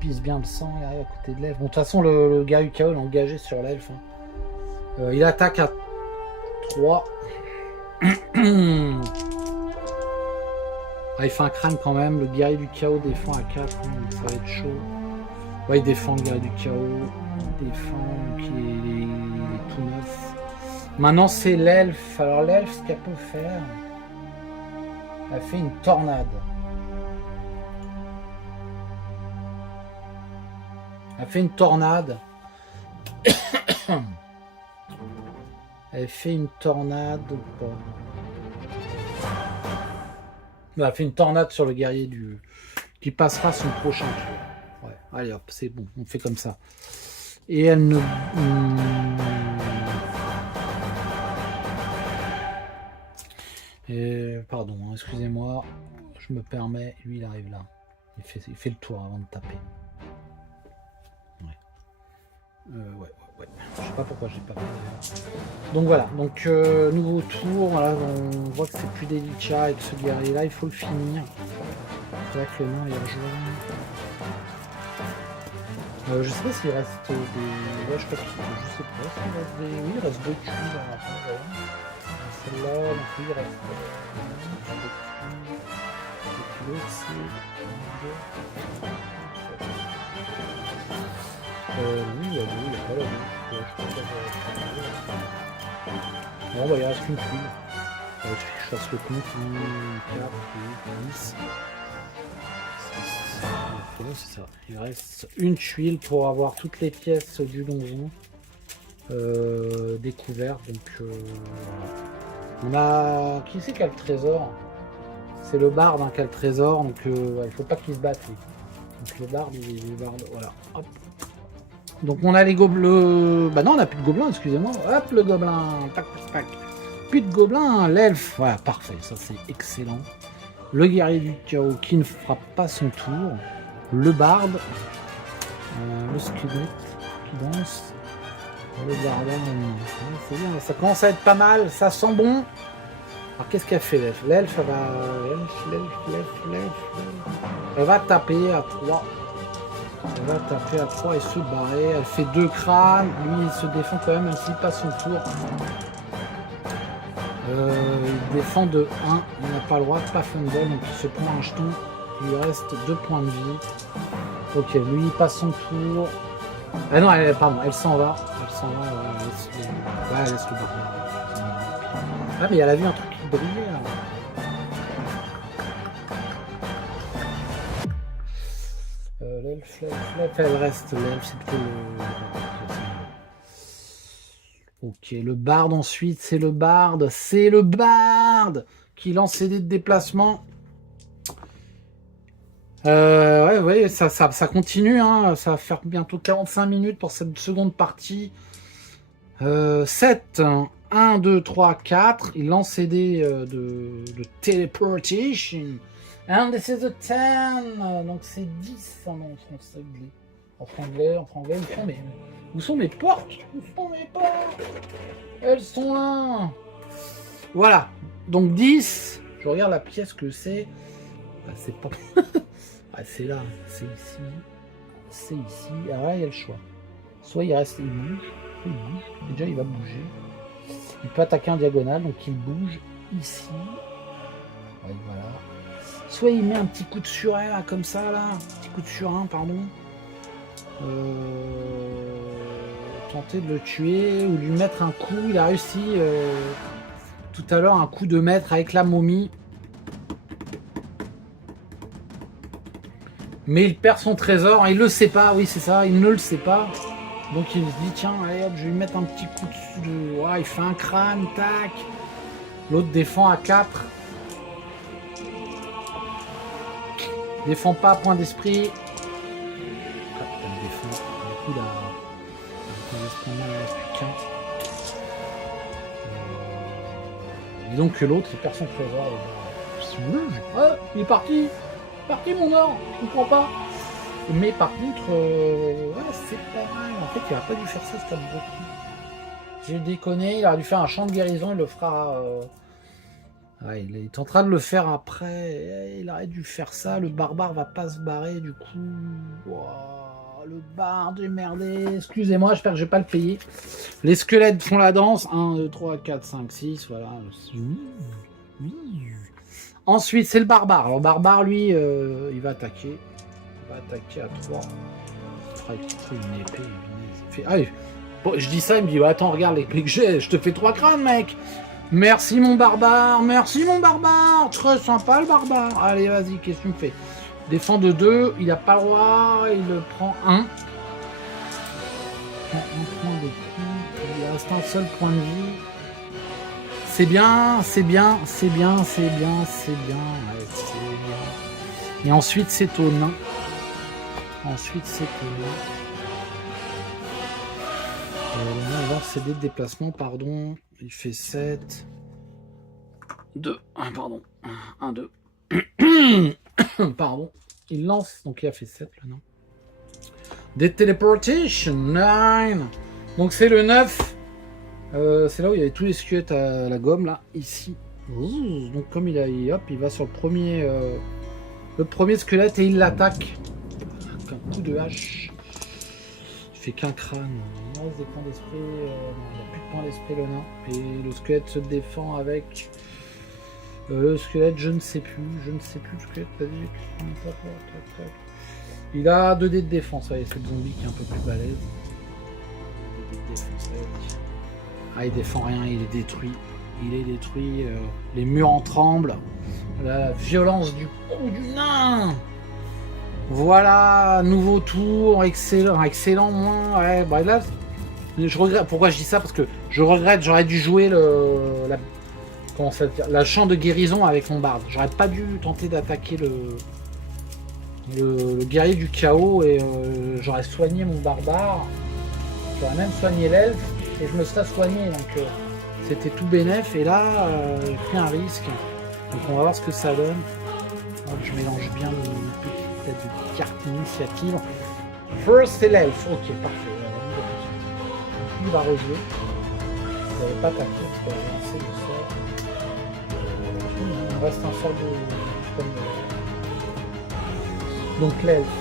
Il pisse bien le sang, il arrive à côté de l'elfe. Bon, de toute façon, le gars du chaos est engagé sur l'elfe. Hein. Il attaque à 3. Ah, il fait un crâne quand même, le guerrier du chaos défend à 4, hein, donc ça va être chaud. Ouais, il défend le guerrier du chaos, il défend, donc il est tout neuf. Maintenant c'est l'elfe, alors l'elfe ce qu'elle peut faire, elle fait une tornade. Elle fait une tornade. Elle fait une tornade. On a fait une tornade sur le guerrier du qui passera son prochain tour. Ouais, allez hop, c'est bon, on fait comme ça. Et elle ne... Et, pardon, hein, excusez-moi, je me permets, lui il arrive là. Il fait le tour avant de taper. Ouais. Je sais pas pourquoi j'ai pas fait. Donc voilà, donc nouveau tour, voilà, on voit que c'est plus délicat avec ce guerrier là, il faut le finir. C'est vrai que le nom il rejoint. Je sais pas s'il reste des. Ouais, je sais pas s'il reste des. Oui, il reste 2 tuiles dans la fin, celle-là, donc oui, il reste. Oui, il y a pas la bon, bah, il reste qu'une tuile. Il suffit que je fasse le compte 1, 4, 10. C'est ça. Il reste une tuile pour avoir toutes les pièces du donjon découvertes. Donc, on a. Qui c'est qui a le trésor? C'est le barde qui a le trésor. Donc, il faut pas qu'il se batte. Lui. Donc, le barde, voilà. Hop. Donc, on a les gobelins. Bah non, on n'a plus de gobelins, excusez-moi. Hop, le gobelin. Tac, tac, tac. Plus de gobelins. L'elfe. Voilà, parfait. Ça, c'est excellent. Le guerrier du chaos qui ne fera pas son tour. Le barde, le squelette qui danse, le bardin, c'est bien, ça commence à être pas mal, ça sent bon. Alors qu'est-ce qu'elle fait l'elfe? L'elfe elle va taper à 3. Elle va taper à 3 et se barrer. Elle fait 2 crânes, lui il se défend quand même, même s'il passe son tour. Il défend de 1, il n'a pas le droit de pas fumble, donc il se prend un jeton. Il lui reste 2 points de vie. Ok, lui il passe son tour. Ah non, pardon, elle s'en va. Elle s'en va. Elle laisse le barreau. Ah, mais elle a vu un truc qui brillait là. L'elfe, elle reste. L'elfe, c'est plutôt le. Ok, le barde ensuite, c'est le barde. C'est le barde qui lance ses dés de déplacement. Ouais, ça continue, hein. Ça va faire bientôt 45 minutes pour cette seconde partie. 7, 1, 2, 3, 4. Il lance ses dés de teleportation. And this is a 10. Donc c'est 10 en français. En franglais, où sont mes portes? Où sont mes portes? Elles sont là. Voilà. Donc 10. Je regarde la pièce que c'est. C'est pas... Ah, c'est là, c'est ici, c'est ici. Alors là, il y a le choix. Soit il reste, il bouge. Déjà, il va bouger. Il peut attaquer en diagonale, donc il bouge ici. Ouais, voilà. Soit il met un petit coup de surin, là, comme ça, là. Un petit coup de surin, pardon. Tenter de le tuer ou lui mettre un coup. Il a réussi tout à l'heure un coup de maître avec la momie. Mais il perd son trésor, il le sait pas, oui c'est ça, il ne le sait pas. Donc il se dit tiens, allez hop, je vais lui mettre un petit coup de... Ouais, il fait un crâne, tac. L'autre défend à 4. Défend pas, point d'esprit. Il défend. Du coup là, point d'esprit, il ne reste plus qu'un. Et donc que l'autre, il perd son trésor. Ah, il est parti. Parti mon or, je comprends pas. Mais par contre, ouais, c'est pas mal. En fait, il a pas dû faire ça, cet abruti. J'ai déconné, il aurait dû faire un champ de guérison, il le fera. Ouais, il est en train de le faire après. Il aurait dû faire ça. Le barbare va pas se barrer, du coup. Wow, le barde est merdé. Excusez-moi, j'espère que je vais pas le payer. Les squelettes font la danse. 1, 2, 3, 4, 5, 6. Voilà. Ensuite, c'est le barbare. Alors, le barbare, lui, il va attaquer. Il va attaquer à 3. Il fera une épée. Il fait... Ah, bon, je dis ça, il me dit, attends, regarde l'épée que j'ai. Je te fais 3 crânes, mec. Merci, mon barbare. Merci, mon barbare. Très sympa, le barbare. Allez, vas-y, qu'est-ce que tu me fais? Défend de 2. Il n'a pas le droit. Il le prend 1. Il reste un seul point de vie. C'est bien, c'est bien, c'est bien, c'est bien, c'est bien, ouais, c'est bien. Et ensuite, c'est au nain. Ensuite, c'est au nain. Le nain, alors, c'est des déplacements, pardon. Il fait 7. 2. Pardon. 1, 2. Pardon. Il lance, donc il a fait 7, le nain. Des teleportation, 9. Donc c'est le 9. C'est là où il y avait tous les squelettes à la gomme, là, ici. Donc comme il a, hop, il va sur le premier squelette et il l'attaque. Avec un coup de hache. Il fait qu'un crâne. Il reste des points d'esprit. Non, il n'y a plus de points d'esprit, le nain. Et le squelette se défend avec... le squelette, je ne sais plus. Je ne sais plus le squelette. Vas-y. Il a 2 dés de défense. Ouais, c'est le zombie qui est un peu plus balèze. 2 dés de défense, ouais. Ah, il défend rien, il est détruit. Il est détruit. Les murs en tremblent. La violence du coup du nain. Voilà, nouveau tour, excellent, excellent. Moins, ouais, bah là, je regrette. Pourquoi je dis ça? Parce que je regrette. J'aurais dû jouer la chant de guérison avec mon barde. J'aurais pas dû tenter d'attaquer le guerrier du chaos et j'aurais soigné mon barbare. J'aurais même soigné l'elfe. Et je me serais soigné, donc c'était tout bénef. Et là, j'ai pris un risque. Donc on va voir ce que ça donne. Donc, je mélange bien une petite tête de carte initiative. First, c'est l'elfe. Ok, parfait. Donc lui, il va rejouer. Vous n'avez pas attaqué parce qu'il avait lancé le sort. Il reste un sort de... Donc l'elfe.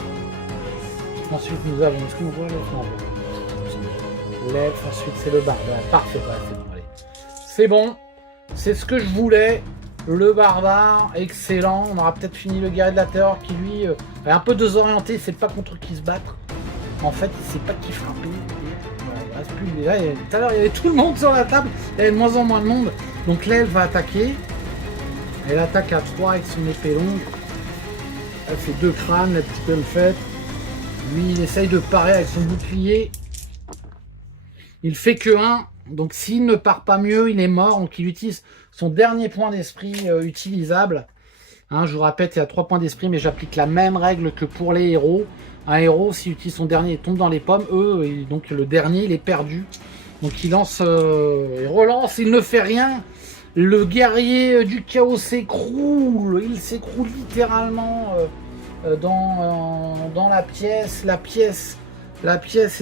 Ensuite, nous avons... Est-ce qu'on voit l'elfe? Non, l'elfe, ensuite c'est le barbe. Parfait, ouais, c'est bon, allez. C'est bon, c'est ce que je voulais. Le barbare, excellent. On aura peut-être fini le guerrier de la terreur qui lui est un peu désorienté, c'est pas contre qui se battre. En fait, il sait pas qui frapper. Voilà, il reste plus. Là, tout à l'heure, il y avait tout le monde sur la table, il y avait de moins en moins de monde. Donc l'elfe va attaquer. Elle attaque à 3 avec son épée longue. Elle fait 2 crânes, la petite peu le fait. Lui, il essaye de parer avec son bouclier. Il fait que 1, donc s'il ne part pas mieux, il est mort. Donc il utilise son dernier point d'esprit utilisable. Hein, je vous répète, il y a 3 points d'esprit, mais j'applique la même règle que pour les héros. Un héros, s'il utilise son dernier, il tombe dans les pommes. Donc le dernier, il est perdu. Donc il lance, il relance, il ne fait rien. Le guerrier du chaos s'écroule. Il s'écroule littéralement dans la pièce. La pièce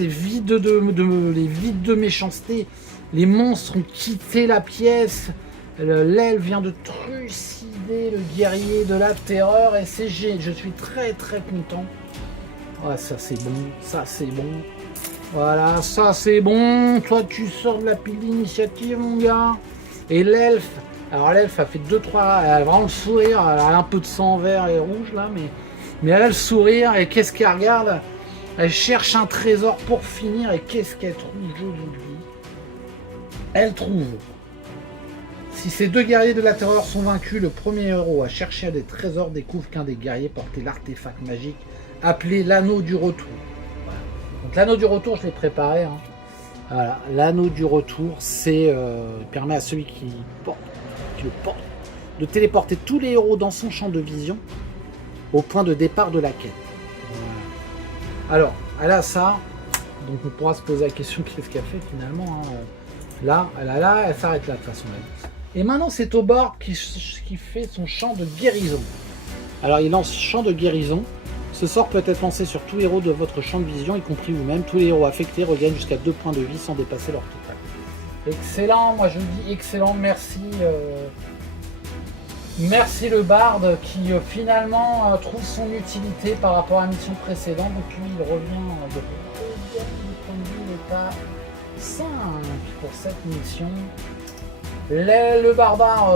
est vide de méchanceté. Les monstres ont quitté la pièce. L'elfe vient de trucider le guerrier de la terreur. Et je suis très très content. Ouais, ça c'est bon. Ça c'est bon. Voilà, ça c'est bon. Toi tu sors de la pile d'initiative, mon gars. Et l'elfe. Alors l'elfe a fait 2-3. Elle a vraiment le sourire. Elle a un peu de sang vert et rouge là. Mais elle a le sourire. Et qu'est-ce qu'elle regarde? Elle cherche un trésor pour finir. Et qu'est-ce qu'elle trouve? Je vous dis. Elle trouve. Si ces 2 guerriers de la terreur sont vaincus, le premier héros à chercher des trésors découvre qu'un des guerriers portait l'artefact magique appelé l'anneau du retour. Voilà. Donc l'anneau du retour, je l'ai préparé. Hein. Voilà. L'anneau du retour, c'est permet à celui qui le porte de téléporter tous les héros dans son champ de vision au point de départ de la quête. Voilà. Alors, elle a ça. Donc on pourra se poser la question qu'est-ce qu'elle fait finalement. Hein. Là, elle s'arrête là de toute façon. Et maintenant, c'est au bord qui fait son champ de guérison. Alors, il lance champ de guérison. Ce sort peut être lancé sur tout héros de votre champ de vision, y compris vous-même. Tous les héros affectés regagnent jusqu'à 2 points de vie sans dépasser leur total. Excellent, moi je dis excellent, merci. Merci le barde qui finalement trouve son utilité par rapport à la mission précédente. Donc lui, il revient de point de vue, il est à 5 pour cette mission. Le barbare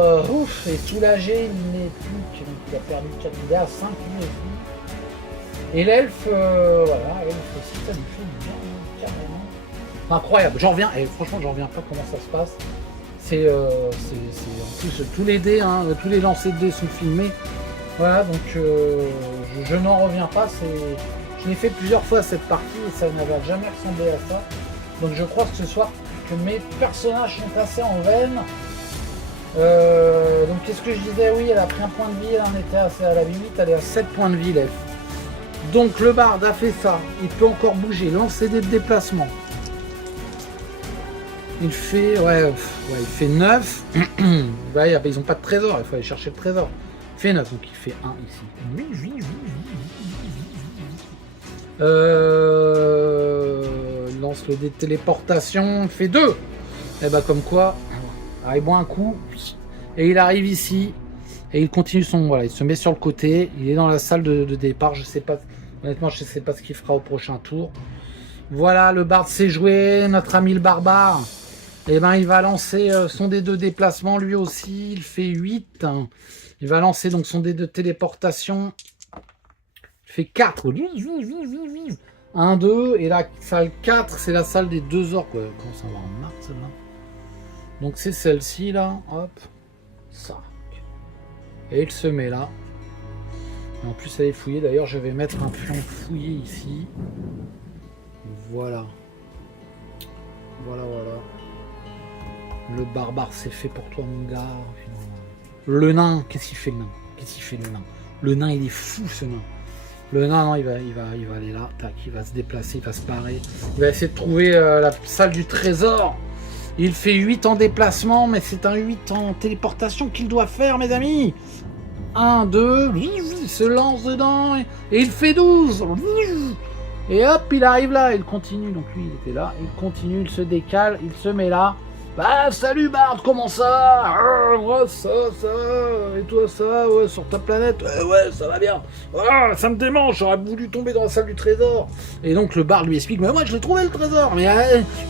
est soulagé, il n'est plus qu'il a perdu 4 dégâts à 5 lui aussi. Et l'elfe, voilà, l'elfe aussi, ça lui fait du bien, carrément. Incroyable, j'en reviens, et franchement j'en reviens pas comment ça se passe. C'est en plus tous les dés, hein, tous les lancers de dés sont filmés. Voilà, donc je n'en reviens pas. Je l'ai fait plusieurs fois cette partie et ça n'avait jamais ressemblé à ça. Donc je crois que ce soir que mes personnages sont passés en veine. Donc qu'est-ce que je disais? Oui, elle a pris un point de vie, elle en était à la limite, elle est à 7 points de vie, l'elfe. Donc le barde a fait ça, il peut encore bouger, lancer des déplacements. Il fait, il fait 9. Ouais, ils n'ont pas de trésor, il faut aller chercher le trésor. Il fait 9, donc il fait 1 ici. Il lance le dé de téléportation, il fait 2. Et bah comme quoi, alors, il boit un coup, et il arrive ici, et il continue son... Voilà, il se met sur le côté, il est dans la salle de départ, je sais pas... Honnêtement, je sais pas ce qu'il fera au prochain tour. Voilà, le barde s'est joué, notre ami le barbare. Et ben il va lancer son dé de déplacement, lui aussi, il fait 8. Il va lancer donc son dé de téléportation. Il fait 4. 1, 2, et la salle 4, c'est la salle des 2 orques. Comment ça va en mars, celle-là? Donc c'est celle-ci, là. Hop. Ça. Et il se met là. Et en plus, elle est fouillée. D'ailleurs, je vais mettre un pion fouillé ici. Voilà. Voilà. Le barbare, c'est fait pour toi, mon gars. Le nain, qu'est-ce qu'il fait, le nain? Le nain, il est fou, ce nain. Le nain, non, il va aller là. Tac, il va se déplacer, il va se barrer. Il va essayer de trouver la salle du trésor. Il fait 8 en déplacement, mais c'est un 8 en téléportation qu'il doit faire, mes amis. 1, 2, il se lance dedans, et il fait 12. Et hop, il arrive là, il continue. Donc lui, il était là, il continue, il se décale, il se met là. Bah, salut Bard, comment ça? Ouais, ça, et toi ça, ouais, sur ta planète, ouais, ça va bien. Ah, ça me démange, j'aurais voulu tomber dans la salle du trésor. Et donc le Bard lui explique, mais moi je l'ai trouvé le trésor, mais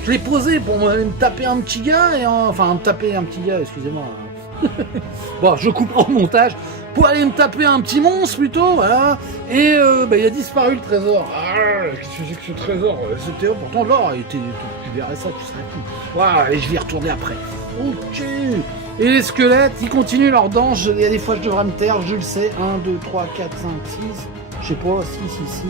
je l'ai posé pour me taper un petit gars, enfin me taper un petit gars, excusez-moi. Bon, je coupe en montage. Pour aller me taper un petit monstre plutôt, voilà. Et il a disparu le trésor. Ah, qu'est-ce que c'est que ce trésor? C'était pourtant l'or, tu verrais ça, tu serais fou. Voilà, et je vais y retourner après. Ok. Et les squelettes, ils continuent leur danse. Il y a des fois je devrais me taire, je le sais. 1, 2, 3, 4, 5, 6. Je sais pas, 6 ici.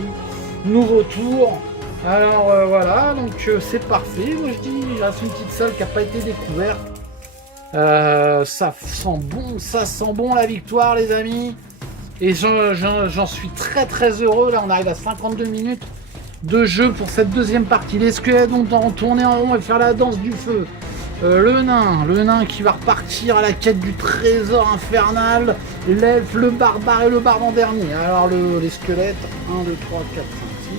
Nouveau tour. Alors voilà, donc c'est parfait. Moi je dis, il reste une petite salle qui n'a pas été découverte. Ça sent bon la victoire, les amis. Et j'en suis très très heureux. Là, on arrive à 52 minutes de jeu pour cette deuxième partie. Les squelettes vont tourner en rond et faire la danse du feu. Le nain qui va repartir à la quête du trésor infernal. L'elfe, le barbare et le barde en dernier. Alors les squelettes, 1, 2, 3, 4, 5, 6.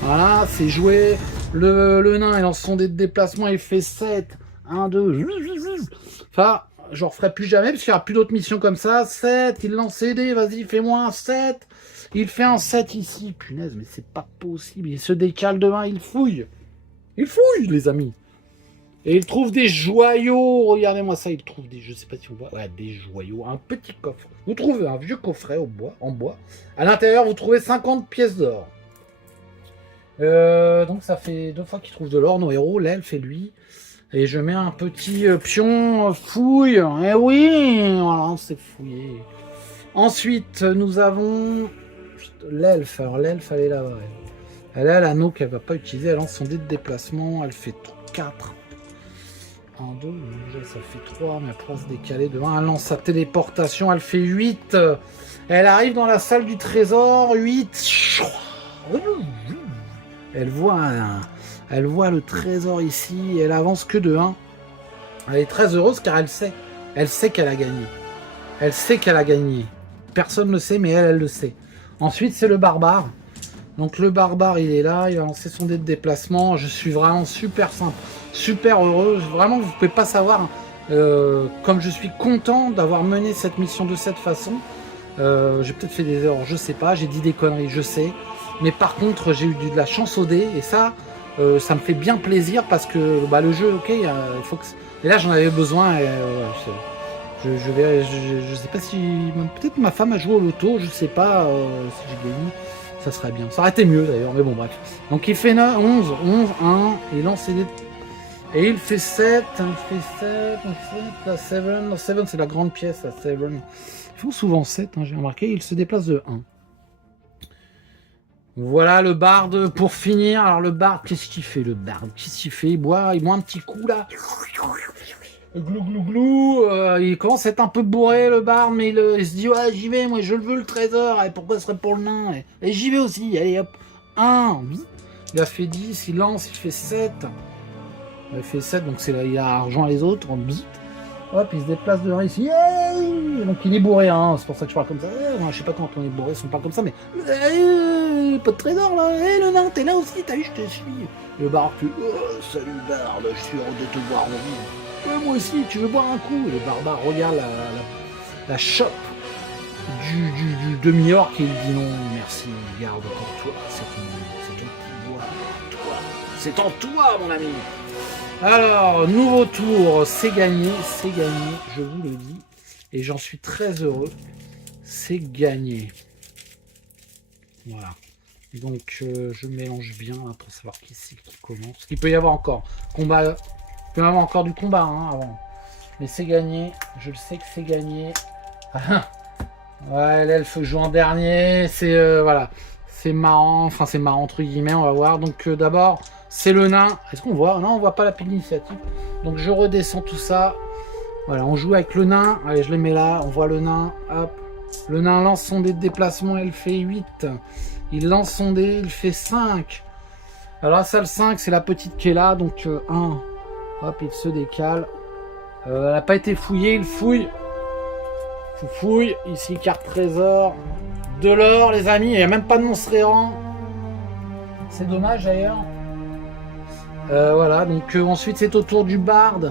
Voilà, c'est joué. Le nain, il lance son dé de déplacement, il fait 7. 1, 2, enfin, j'en referai plus jamais parce qu'il n'y aura plus d'autres missions comme ça. 7, il lance ses dés, vas-y, fais-moi un 7. Il fait un 7 ici, punaise, mais c'est pas possible. Il se décale de 1, il fouille. Il fouille, les amis. Et il trouve des joyaux. Regardez-moi ça, il trouve des, je sais pas si on voit, ouais, des joyaux, un petit coffre. Vous trouvez un vieux coffret en bois. À l'intérieur, vous trouvez 50 pièces d'or. Donc ça fait 2 fois qu'il trouve de l'or, nos héros, l'elfe et lui. Et je mets un petit pion fouille. Eh oui, voilà, c'est fouillé. Ensuite, nous avons l'elfe. Alors l'elfe, elle est là-bas. Elle a l'anneau qu'elle va pas utiliser. Elle lance son dé de déplacement. Elle fait 4. 1, 2, déjà ça fait 3. Mais elle pourra se décaler de 1. Elle lance sa téléportation. Elle fait 8. Elle arrive dans la salle du trésor. 8. Elle voit le trésor ici, elle avance que de 1. Elle est très heureuse car elle sait qu'elle a gagné. Elle sait qu'elle a gagné. Personne ne le sait, mais elle le sait. Ensuite, c'est le barbare. Donc le barbare, il est là, il va lancer son dé de déplacement. Je suis vraiment super simple, super heureux. Vraiment, vous ne pouvez pas savoir comme je suis content d'avoir mené cette mission de cette façon. J'ai peut-être fait des erreurs, je sais pas. J'ai dit des conneries, je sais. Mais par contre, j'ai eu de la chance au dé et ça me fait bien plaisir parce que le jeu, ok, il faut que... Et là, j'en avais besoin. Et, je sais pas si... Peut-être ma femme a joué au loto, je sais pas si j'ai gagné. Ça serait bien. Ça aurait été mieux d'ailleurs, mais bon, bref. Donc il fait 9, 11, 1, et il lance ses dés. Et il fait 7, la 7, la 7 c'est la grande pièce, la 7. Ils font souvent 7, j'ai remarqué, il se déplace de 1. Voilà le barde pour finir. Alors le barde, qu'est-ce qu'il fait le barde? Qu'est-ce qu'il fait? Il boit un petit coup là. glou glou glou, il commence à être un peu bourré le bar, mais il se dit ouais j'y vais, moi je le veux le trésor, et pourquoi ce serait pour le nain, et j'y vais aussi, allez hop, 1, il a fait 10, il lance, il fait 7, il fait 7, donc c'est là, il a rejoint les autres, hop, il se déplace devant ici, yeah, donc il est bourré, hein, c'est pour ça que je parle comme ça, je sais pas quand on est bourré, si on parle comme ça, mais pas de trésor là, le nain, t'es là aussi, t'as vu, je te suis. Le bar fait salut Bard, je suis heureux de te voir en vie. Moi aussi, tu veux boire un coup? Le barbare regarde la chope du demi-orc et il dit non, merci, garde pour toi, c'est ton pouvoir, toi, c'est en toi mon ami. Alors, nouveau tour, c'est gagné, je vous le dis, et j'en suis très heureux, c'est gagné. Voilà. Donc je mélange bien là, pour savoir qui c'est qui commence. Il peut y avoir encore combat, il peut y avoir encore du combat hein, avant. Mais c'est gagné, je le sais que c'est gagné. Ouais, l'elfe joue en dernier, c'est voilà, c'est marrant, enfin c'est marrant entre guillemets, on va voir. Donc d'abord c'est le nain. Est-ce qu'on voit? Non, on voit pas la pile d'initiative. Donc je redescends tout ça. Voilà, on joue avec le nain. Allez, je le mets là. On voit le nain. Hop, le nain lance son dé de déplacement. Elle fait 8. Il lance son dé, il fait 5. Alors la salle 5, c'est la petite qui est là, donc 1. Hop, il se décale. Elle n'a pas été fouillée, il fouille. Fouille, ici carte trésor. De l'or, les amis, il n'y a même pas de monstre errant. C'est dommage d'ailleurs. Voilà, donc ensuite c'est au tour du barde.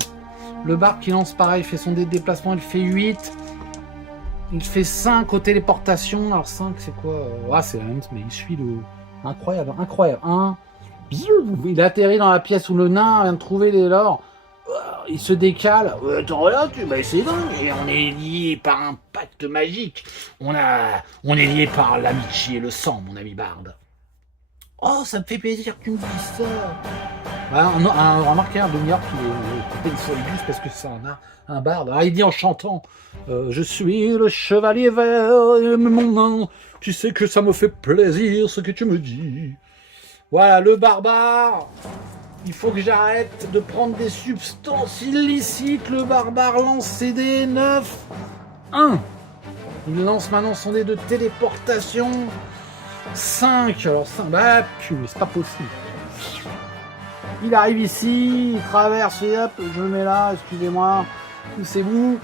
Le barde qui lance pareil, il fait son dé de déplacement, il fait 8. Il fait 5 aux téléportations. Alors 5 c'est quoi? C'est la même, mais il suit le... Incroyable, incroyable. 1. Il atterrit dans la pièce où le nain vient de trouver l'or. Il se décale. Attends là, c'est dingue. Et on est lié par un pacte magique. On est lié par l'amitié et le sang, mon ami Bard. Oh, ça me fait plaisir que tu me dises ça. Remarquez, un demi-orc il est solidus parce que c'est un barde. Il dit en chantant je suis le chevalier vert, mon nom, tu sais que ça me fait plaisir ce que tu me dis. Voilà, le barbare. Il faut que j'arrête de prendre des substances illicites. Le barbare lance ses dés 9. 1. Il lance maintenant son dé de téléportation. 5. Alors 5. Bah, c'est pas possible. Il arrive ici, il traverse, hop, je le mets là, excusez-moi, poussez-vous.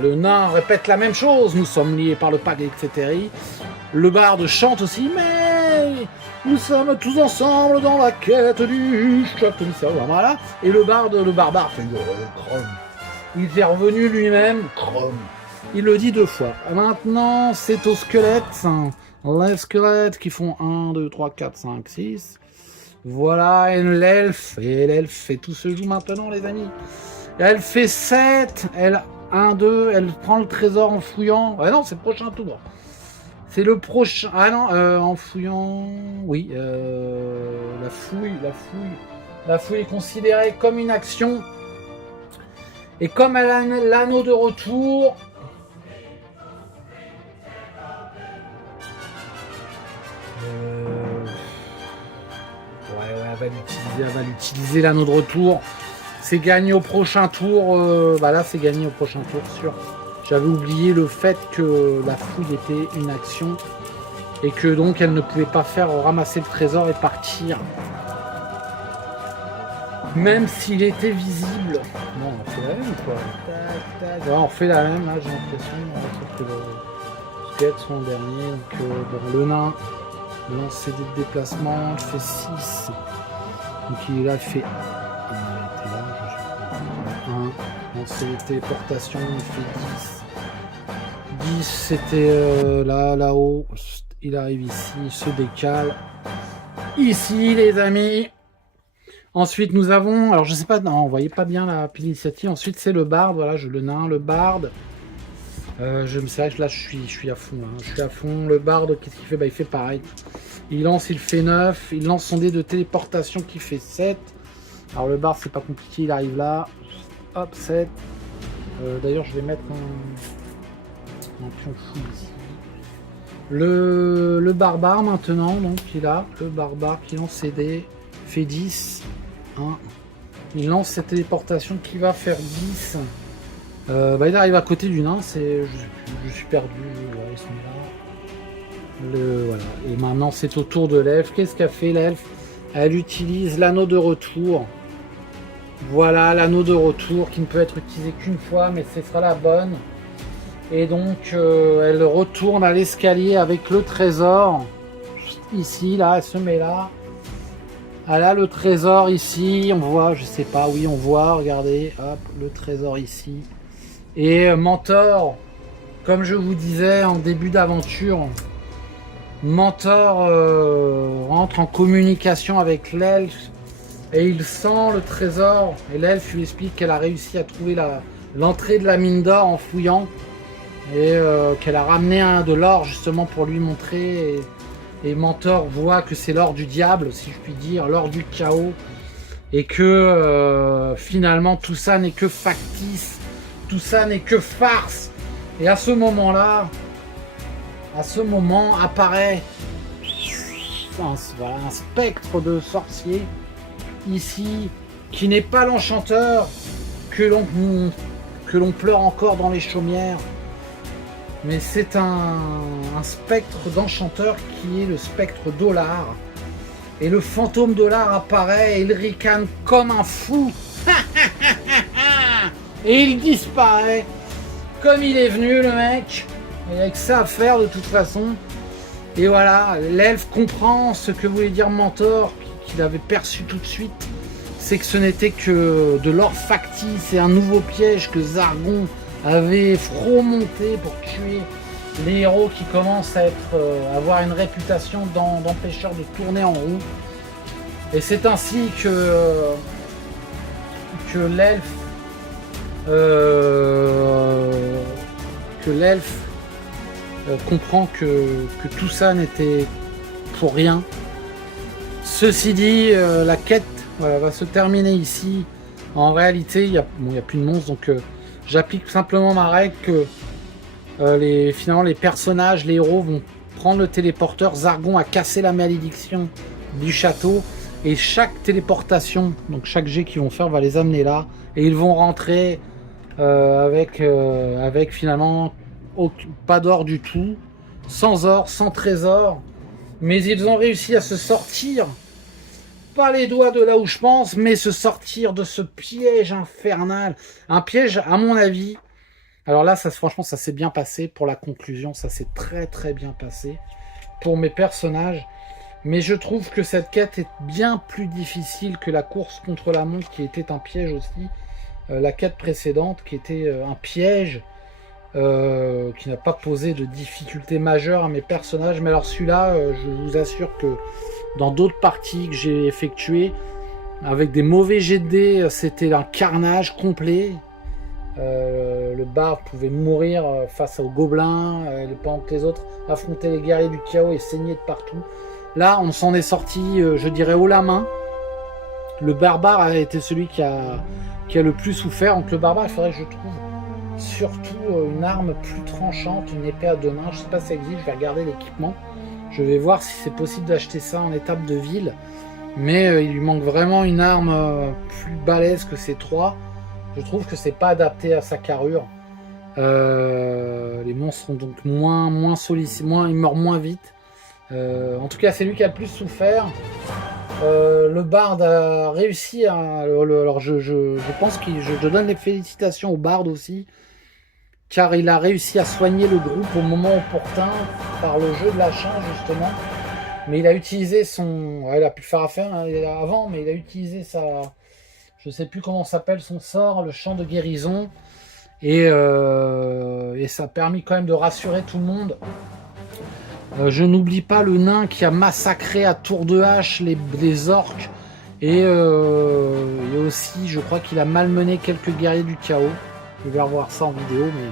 Le nain répète la même chose, nous sommes liés par le pacte, etc. Le barde chante aussi, mais nous sommes tous ensemble dans la quête du château mystérieux. Voilà. Et le barbare fait chrome. Il est revenu lui-même, chrome. Il le dit 2 fois. Maintenant, c'est aux squelettes, les squelettes qui font 1, 2, 3, 4, 5, 6. Voilà, et l'elfe et tout se joue maintenant, les amis. Elle fait 7, elle 1, 2, elle prend le trésor en fouillant. Ah non, c'est le prochain tour. C'est le prochain. Ah non, en fouillant. Oui, la fouille est considérée comme une action. Et comme elle a l'anneau de retour. Elle va l'utiliser l'anneau de retour. C'est gagné au prochain tour. Là, c'est gagné au prochain tour, sûr. J'avais oublié le fait que la fouille était une action et que donc elle ne pouvait pas faire ramasser le trésor et partir. Même s'il était visible. Bon, on fait la même quoi. Tac, tac. Ouais, on fait la même, là, j'ai l'impression. Sauf que le squelette sont en dernier. Donc, le nain lance ses dés de déplacement. Il fait 6. Donc il est là, il fait 1. Lance ses téléportations, il fait 10. 10, c'était là-haut. Il arrive ici, il se décale. Ici, les amis. Ensuite, nous avons... Alors, je sais pas... Non, on voyait pas bien la pile initiative. Ensuite, c'est le barde. Voilà, le nain, le barde. C'est vrai que là, je suis à fond. Hein. Je suis à fond. Le barde, qu'est-ce qu'il fait? Il fait pareil. Il lance, il fait 9. Il lance son dé de téléportation qui fait 7. Alors, le barde, c'est pas compliqué. Il arrive là. Hop, 7. D'ailleurs, je vais mettre un pion fou ici. Le barbare, maintenant. Donc, il a le barbare qui lance ses dés. Fait 10. 1, Il lance cette téléportation qui va faire 10. Il arrive à côté du nain, je suis perdu. Ouais, ils sont là. Voilà. Et maintenant c'est au tour de l'elfe. Qu'est-ce qu'a fait l'elfe? Elle utilise l'anneau de retour. Voilà l'anneau de retour qui ne peut être utilisé qu'une fois, mais ce sera la bonne. Et donc elle retourne à l'escalier avec le trésor. Ici, là, elle se met là. Elle a le trésor ici. On voit, je sais pas, oui, on voit, regardez, hop, le trésor ici. Et Mentor, comme je vous disais en début d'aventure, Mentor rentre en communication avec l'elfe et il sent le trésor. Et l'elfe lui explique qu'elle a réussi à trouver l'entrée de la mine d'or en fouillant et qu'elle a ramené de l'or justement pour lui montrer. Et Mentor voit que c'est l'or du diable, si je puis dire, l'or du chaos. Et que finalement tout ça n'est que factice. Tout ça n'est que farce. Et à ce moment-là, apparaît un spectre de sorcier ici, qui n'est pas l'enchanteur que l'on pleure encore dans les chaumières, mais c'est un spectre d'enchanteur qui est le spectre Dollar. Et le fantôme Dollar apparaît et il ricane comme un fou. Et il disparaît comme il est venu, le mec. Il n'y a que ça à faire de toute façon. Et voilà, l'elfe comprend ce que voulait dire Mentor, qu'il avait perçu tout de suite. C'est que ce n'était que de l'or factice et un nouveau piège que Zargon avait fromonté pour tuer les héros qui commencent à avoir une réputation d'empêcheurs de tourner en roue. Et c'est ainsi que l'elfe comprend que tout ça n'était pour rien. Ceci dit, la quête va se terminer ici. En réalité, il n'y a plus de monstres, donc j'applique simplement ma règle que finalement les personnages, les héros vont prendre le téléporteur. Zargon a cassé la malédiction du château et chaque téléportation, donc chaque jet qu'ils vont faire va les amener là et ils vont rentrer avec finalement pas d'or du tout, sans or, sans trésor, mais ils ont réussi à se sortir, pas les doigts de là où je pense, mais se sortir de ce piège infernal, un piège à mon avis. Alors là, franchement, ça s'est bien passé pour la conclusion, ça s'est très très bien passé pour mes personnages, mais je trouve que cette quête est bien plus difficile que la course contre la montre qui était un piège aussi, la quête précédente qui était un piège qui n'a pas posé de difficultés majeures à mes personnages, mais alors celui-là, je vous assure que dans d'autres parties que j'ai effectuées, avec des mauvais jets de dés, c'était un carnage complet. Le barde pouvait mourir face aux gobelins pendant que les autres affrontaient les guerriers du chaos et saignaient de partout. Là, on s'en est sorti, je dirais, haut la main. Le barbare a été celui qui a le plus souffert. Donc le barbare, il faudrait que je trouve surtout une arme plus tranchante, une épée à deux mains. Je sais pas si ça existe, je vais regarder l'équipement. Je vais voir si c'est possible d'acheter ça en étape de ville. Mais il lui manque vraiment une arme plus balèze que ces trois. Je trouve que c'est pas adapté à sa carrure. Les monstres sont donc moins sollicités, ils meurent moins vite. En tout cas, c'est lui qui a le plus souffert. Le barde a réussi à... Alors je pense que je donne les félicitations au barde aussi, car il a réussi à soigner le groupe au moment opportun par le jeu de la chance justement. Mais il a utilisé son... il a pu le faire affaire avant, mais il a utilisé sa... Je sais plus comment s'appelle son sort, le champ de guérison. Et ça a permis quand même de rassurer tout le monde. Je n'oublie pas le nain qui a massacré à tour de hache les orques. Et aussi, je crois qu'il a malmené quelques guerriers du chaos. Je vais revoir ça en vidéo. Mais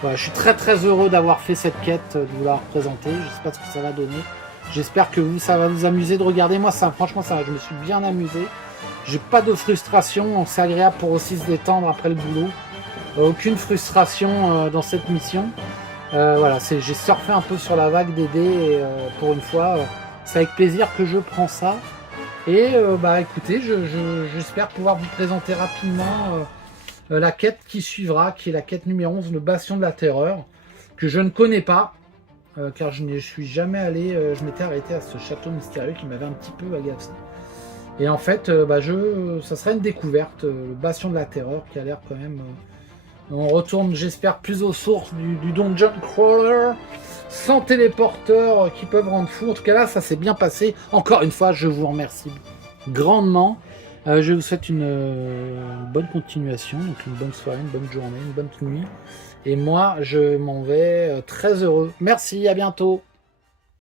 voilà, je suis très très heureux d'avoir fait cette quête, de vous la représenter. Je ne sais pas ce que ça va donner. J'espère que ça va vous amuser de regarder. Moi, franchement, je me suis bien amusé. J'ai pas de frustration. C'est agréable pour aussi se détendre après le boulot. Aucune frustration dans cette mission. Voilà, j'ai surfé un peu sur la vague des dés et pour une fois, c'est avec plaisir que je prends ça. Et bah écoutez, j'espère pouvoir vous présenter rapidement la quête qui suivra, qui est la quête numéro 11, le Bastion de la Terreur, que je ne connais pas, car je ne suis jamais allé, je m'étais arrêté à ce château mystérieux qui m'avait un petit peu agacé. Et en fait, ça sera une découverte, le Bastion de la Terreur, qui a l'air quand même... on retourne, j'espère, plus aux sources du Dungeon Crawler, sans téléporteurs qui peuvent rendre fou. En tout cas là, ça s'est bien passé. Encore une fois, je vous remercie grandement. Je vous souhaite une bonne continuation, donc une bonne soirée, une bonne journée, une bonne nuit. Et moi, je m'en vais très heureux. Merci, à bientôt.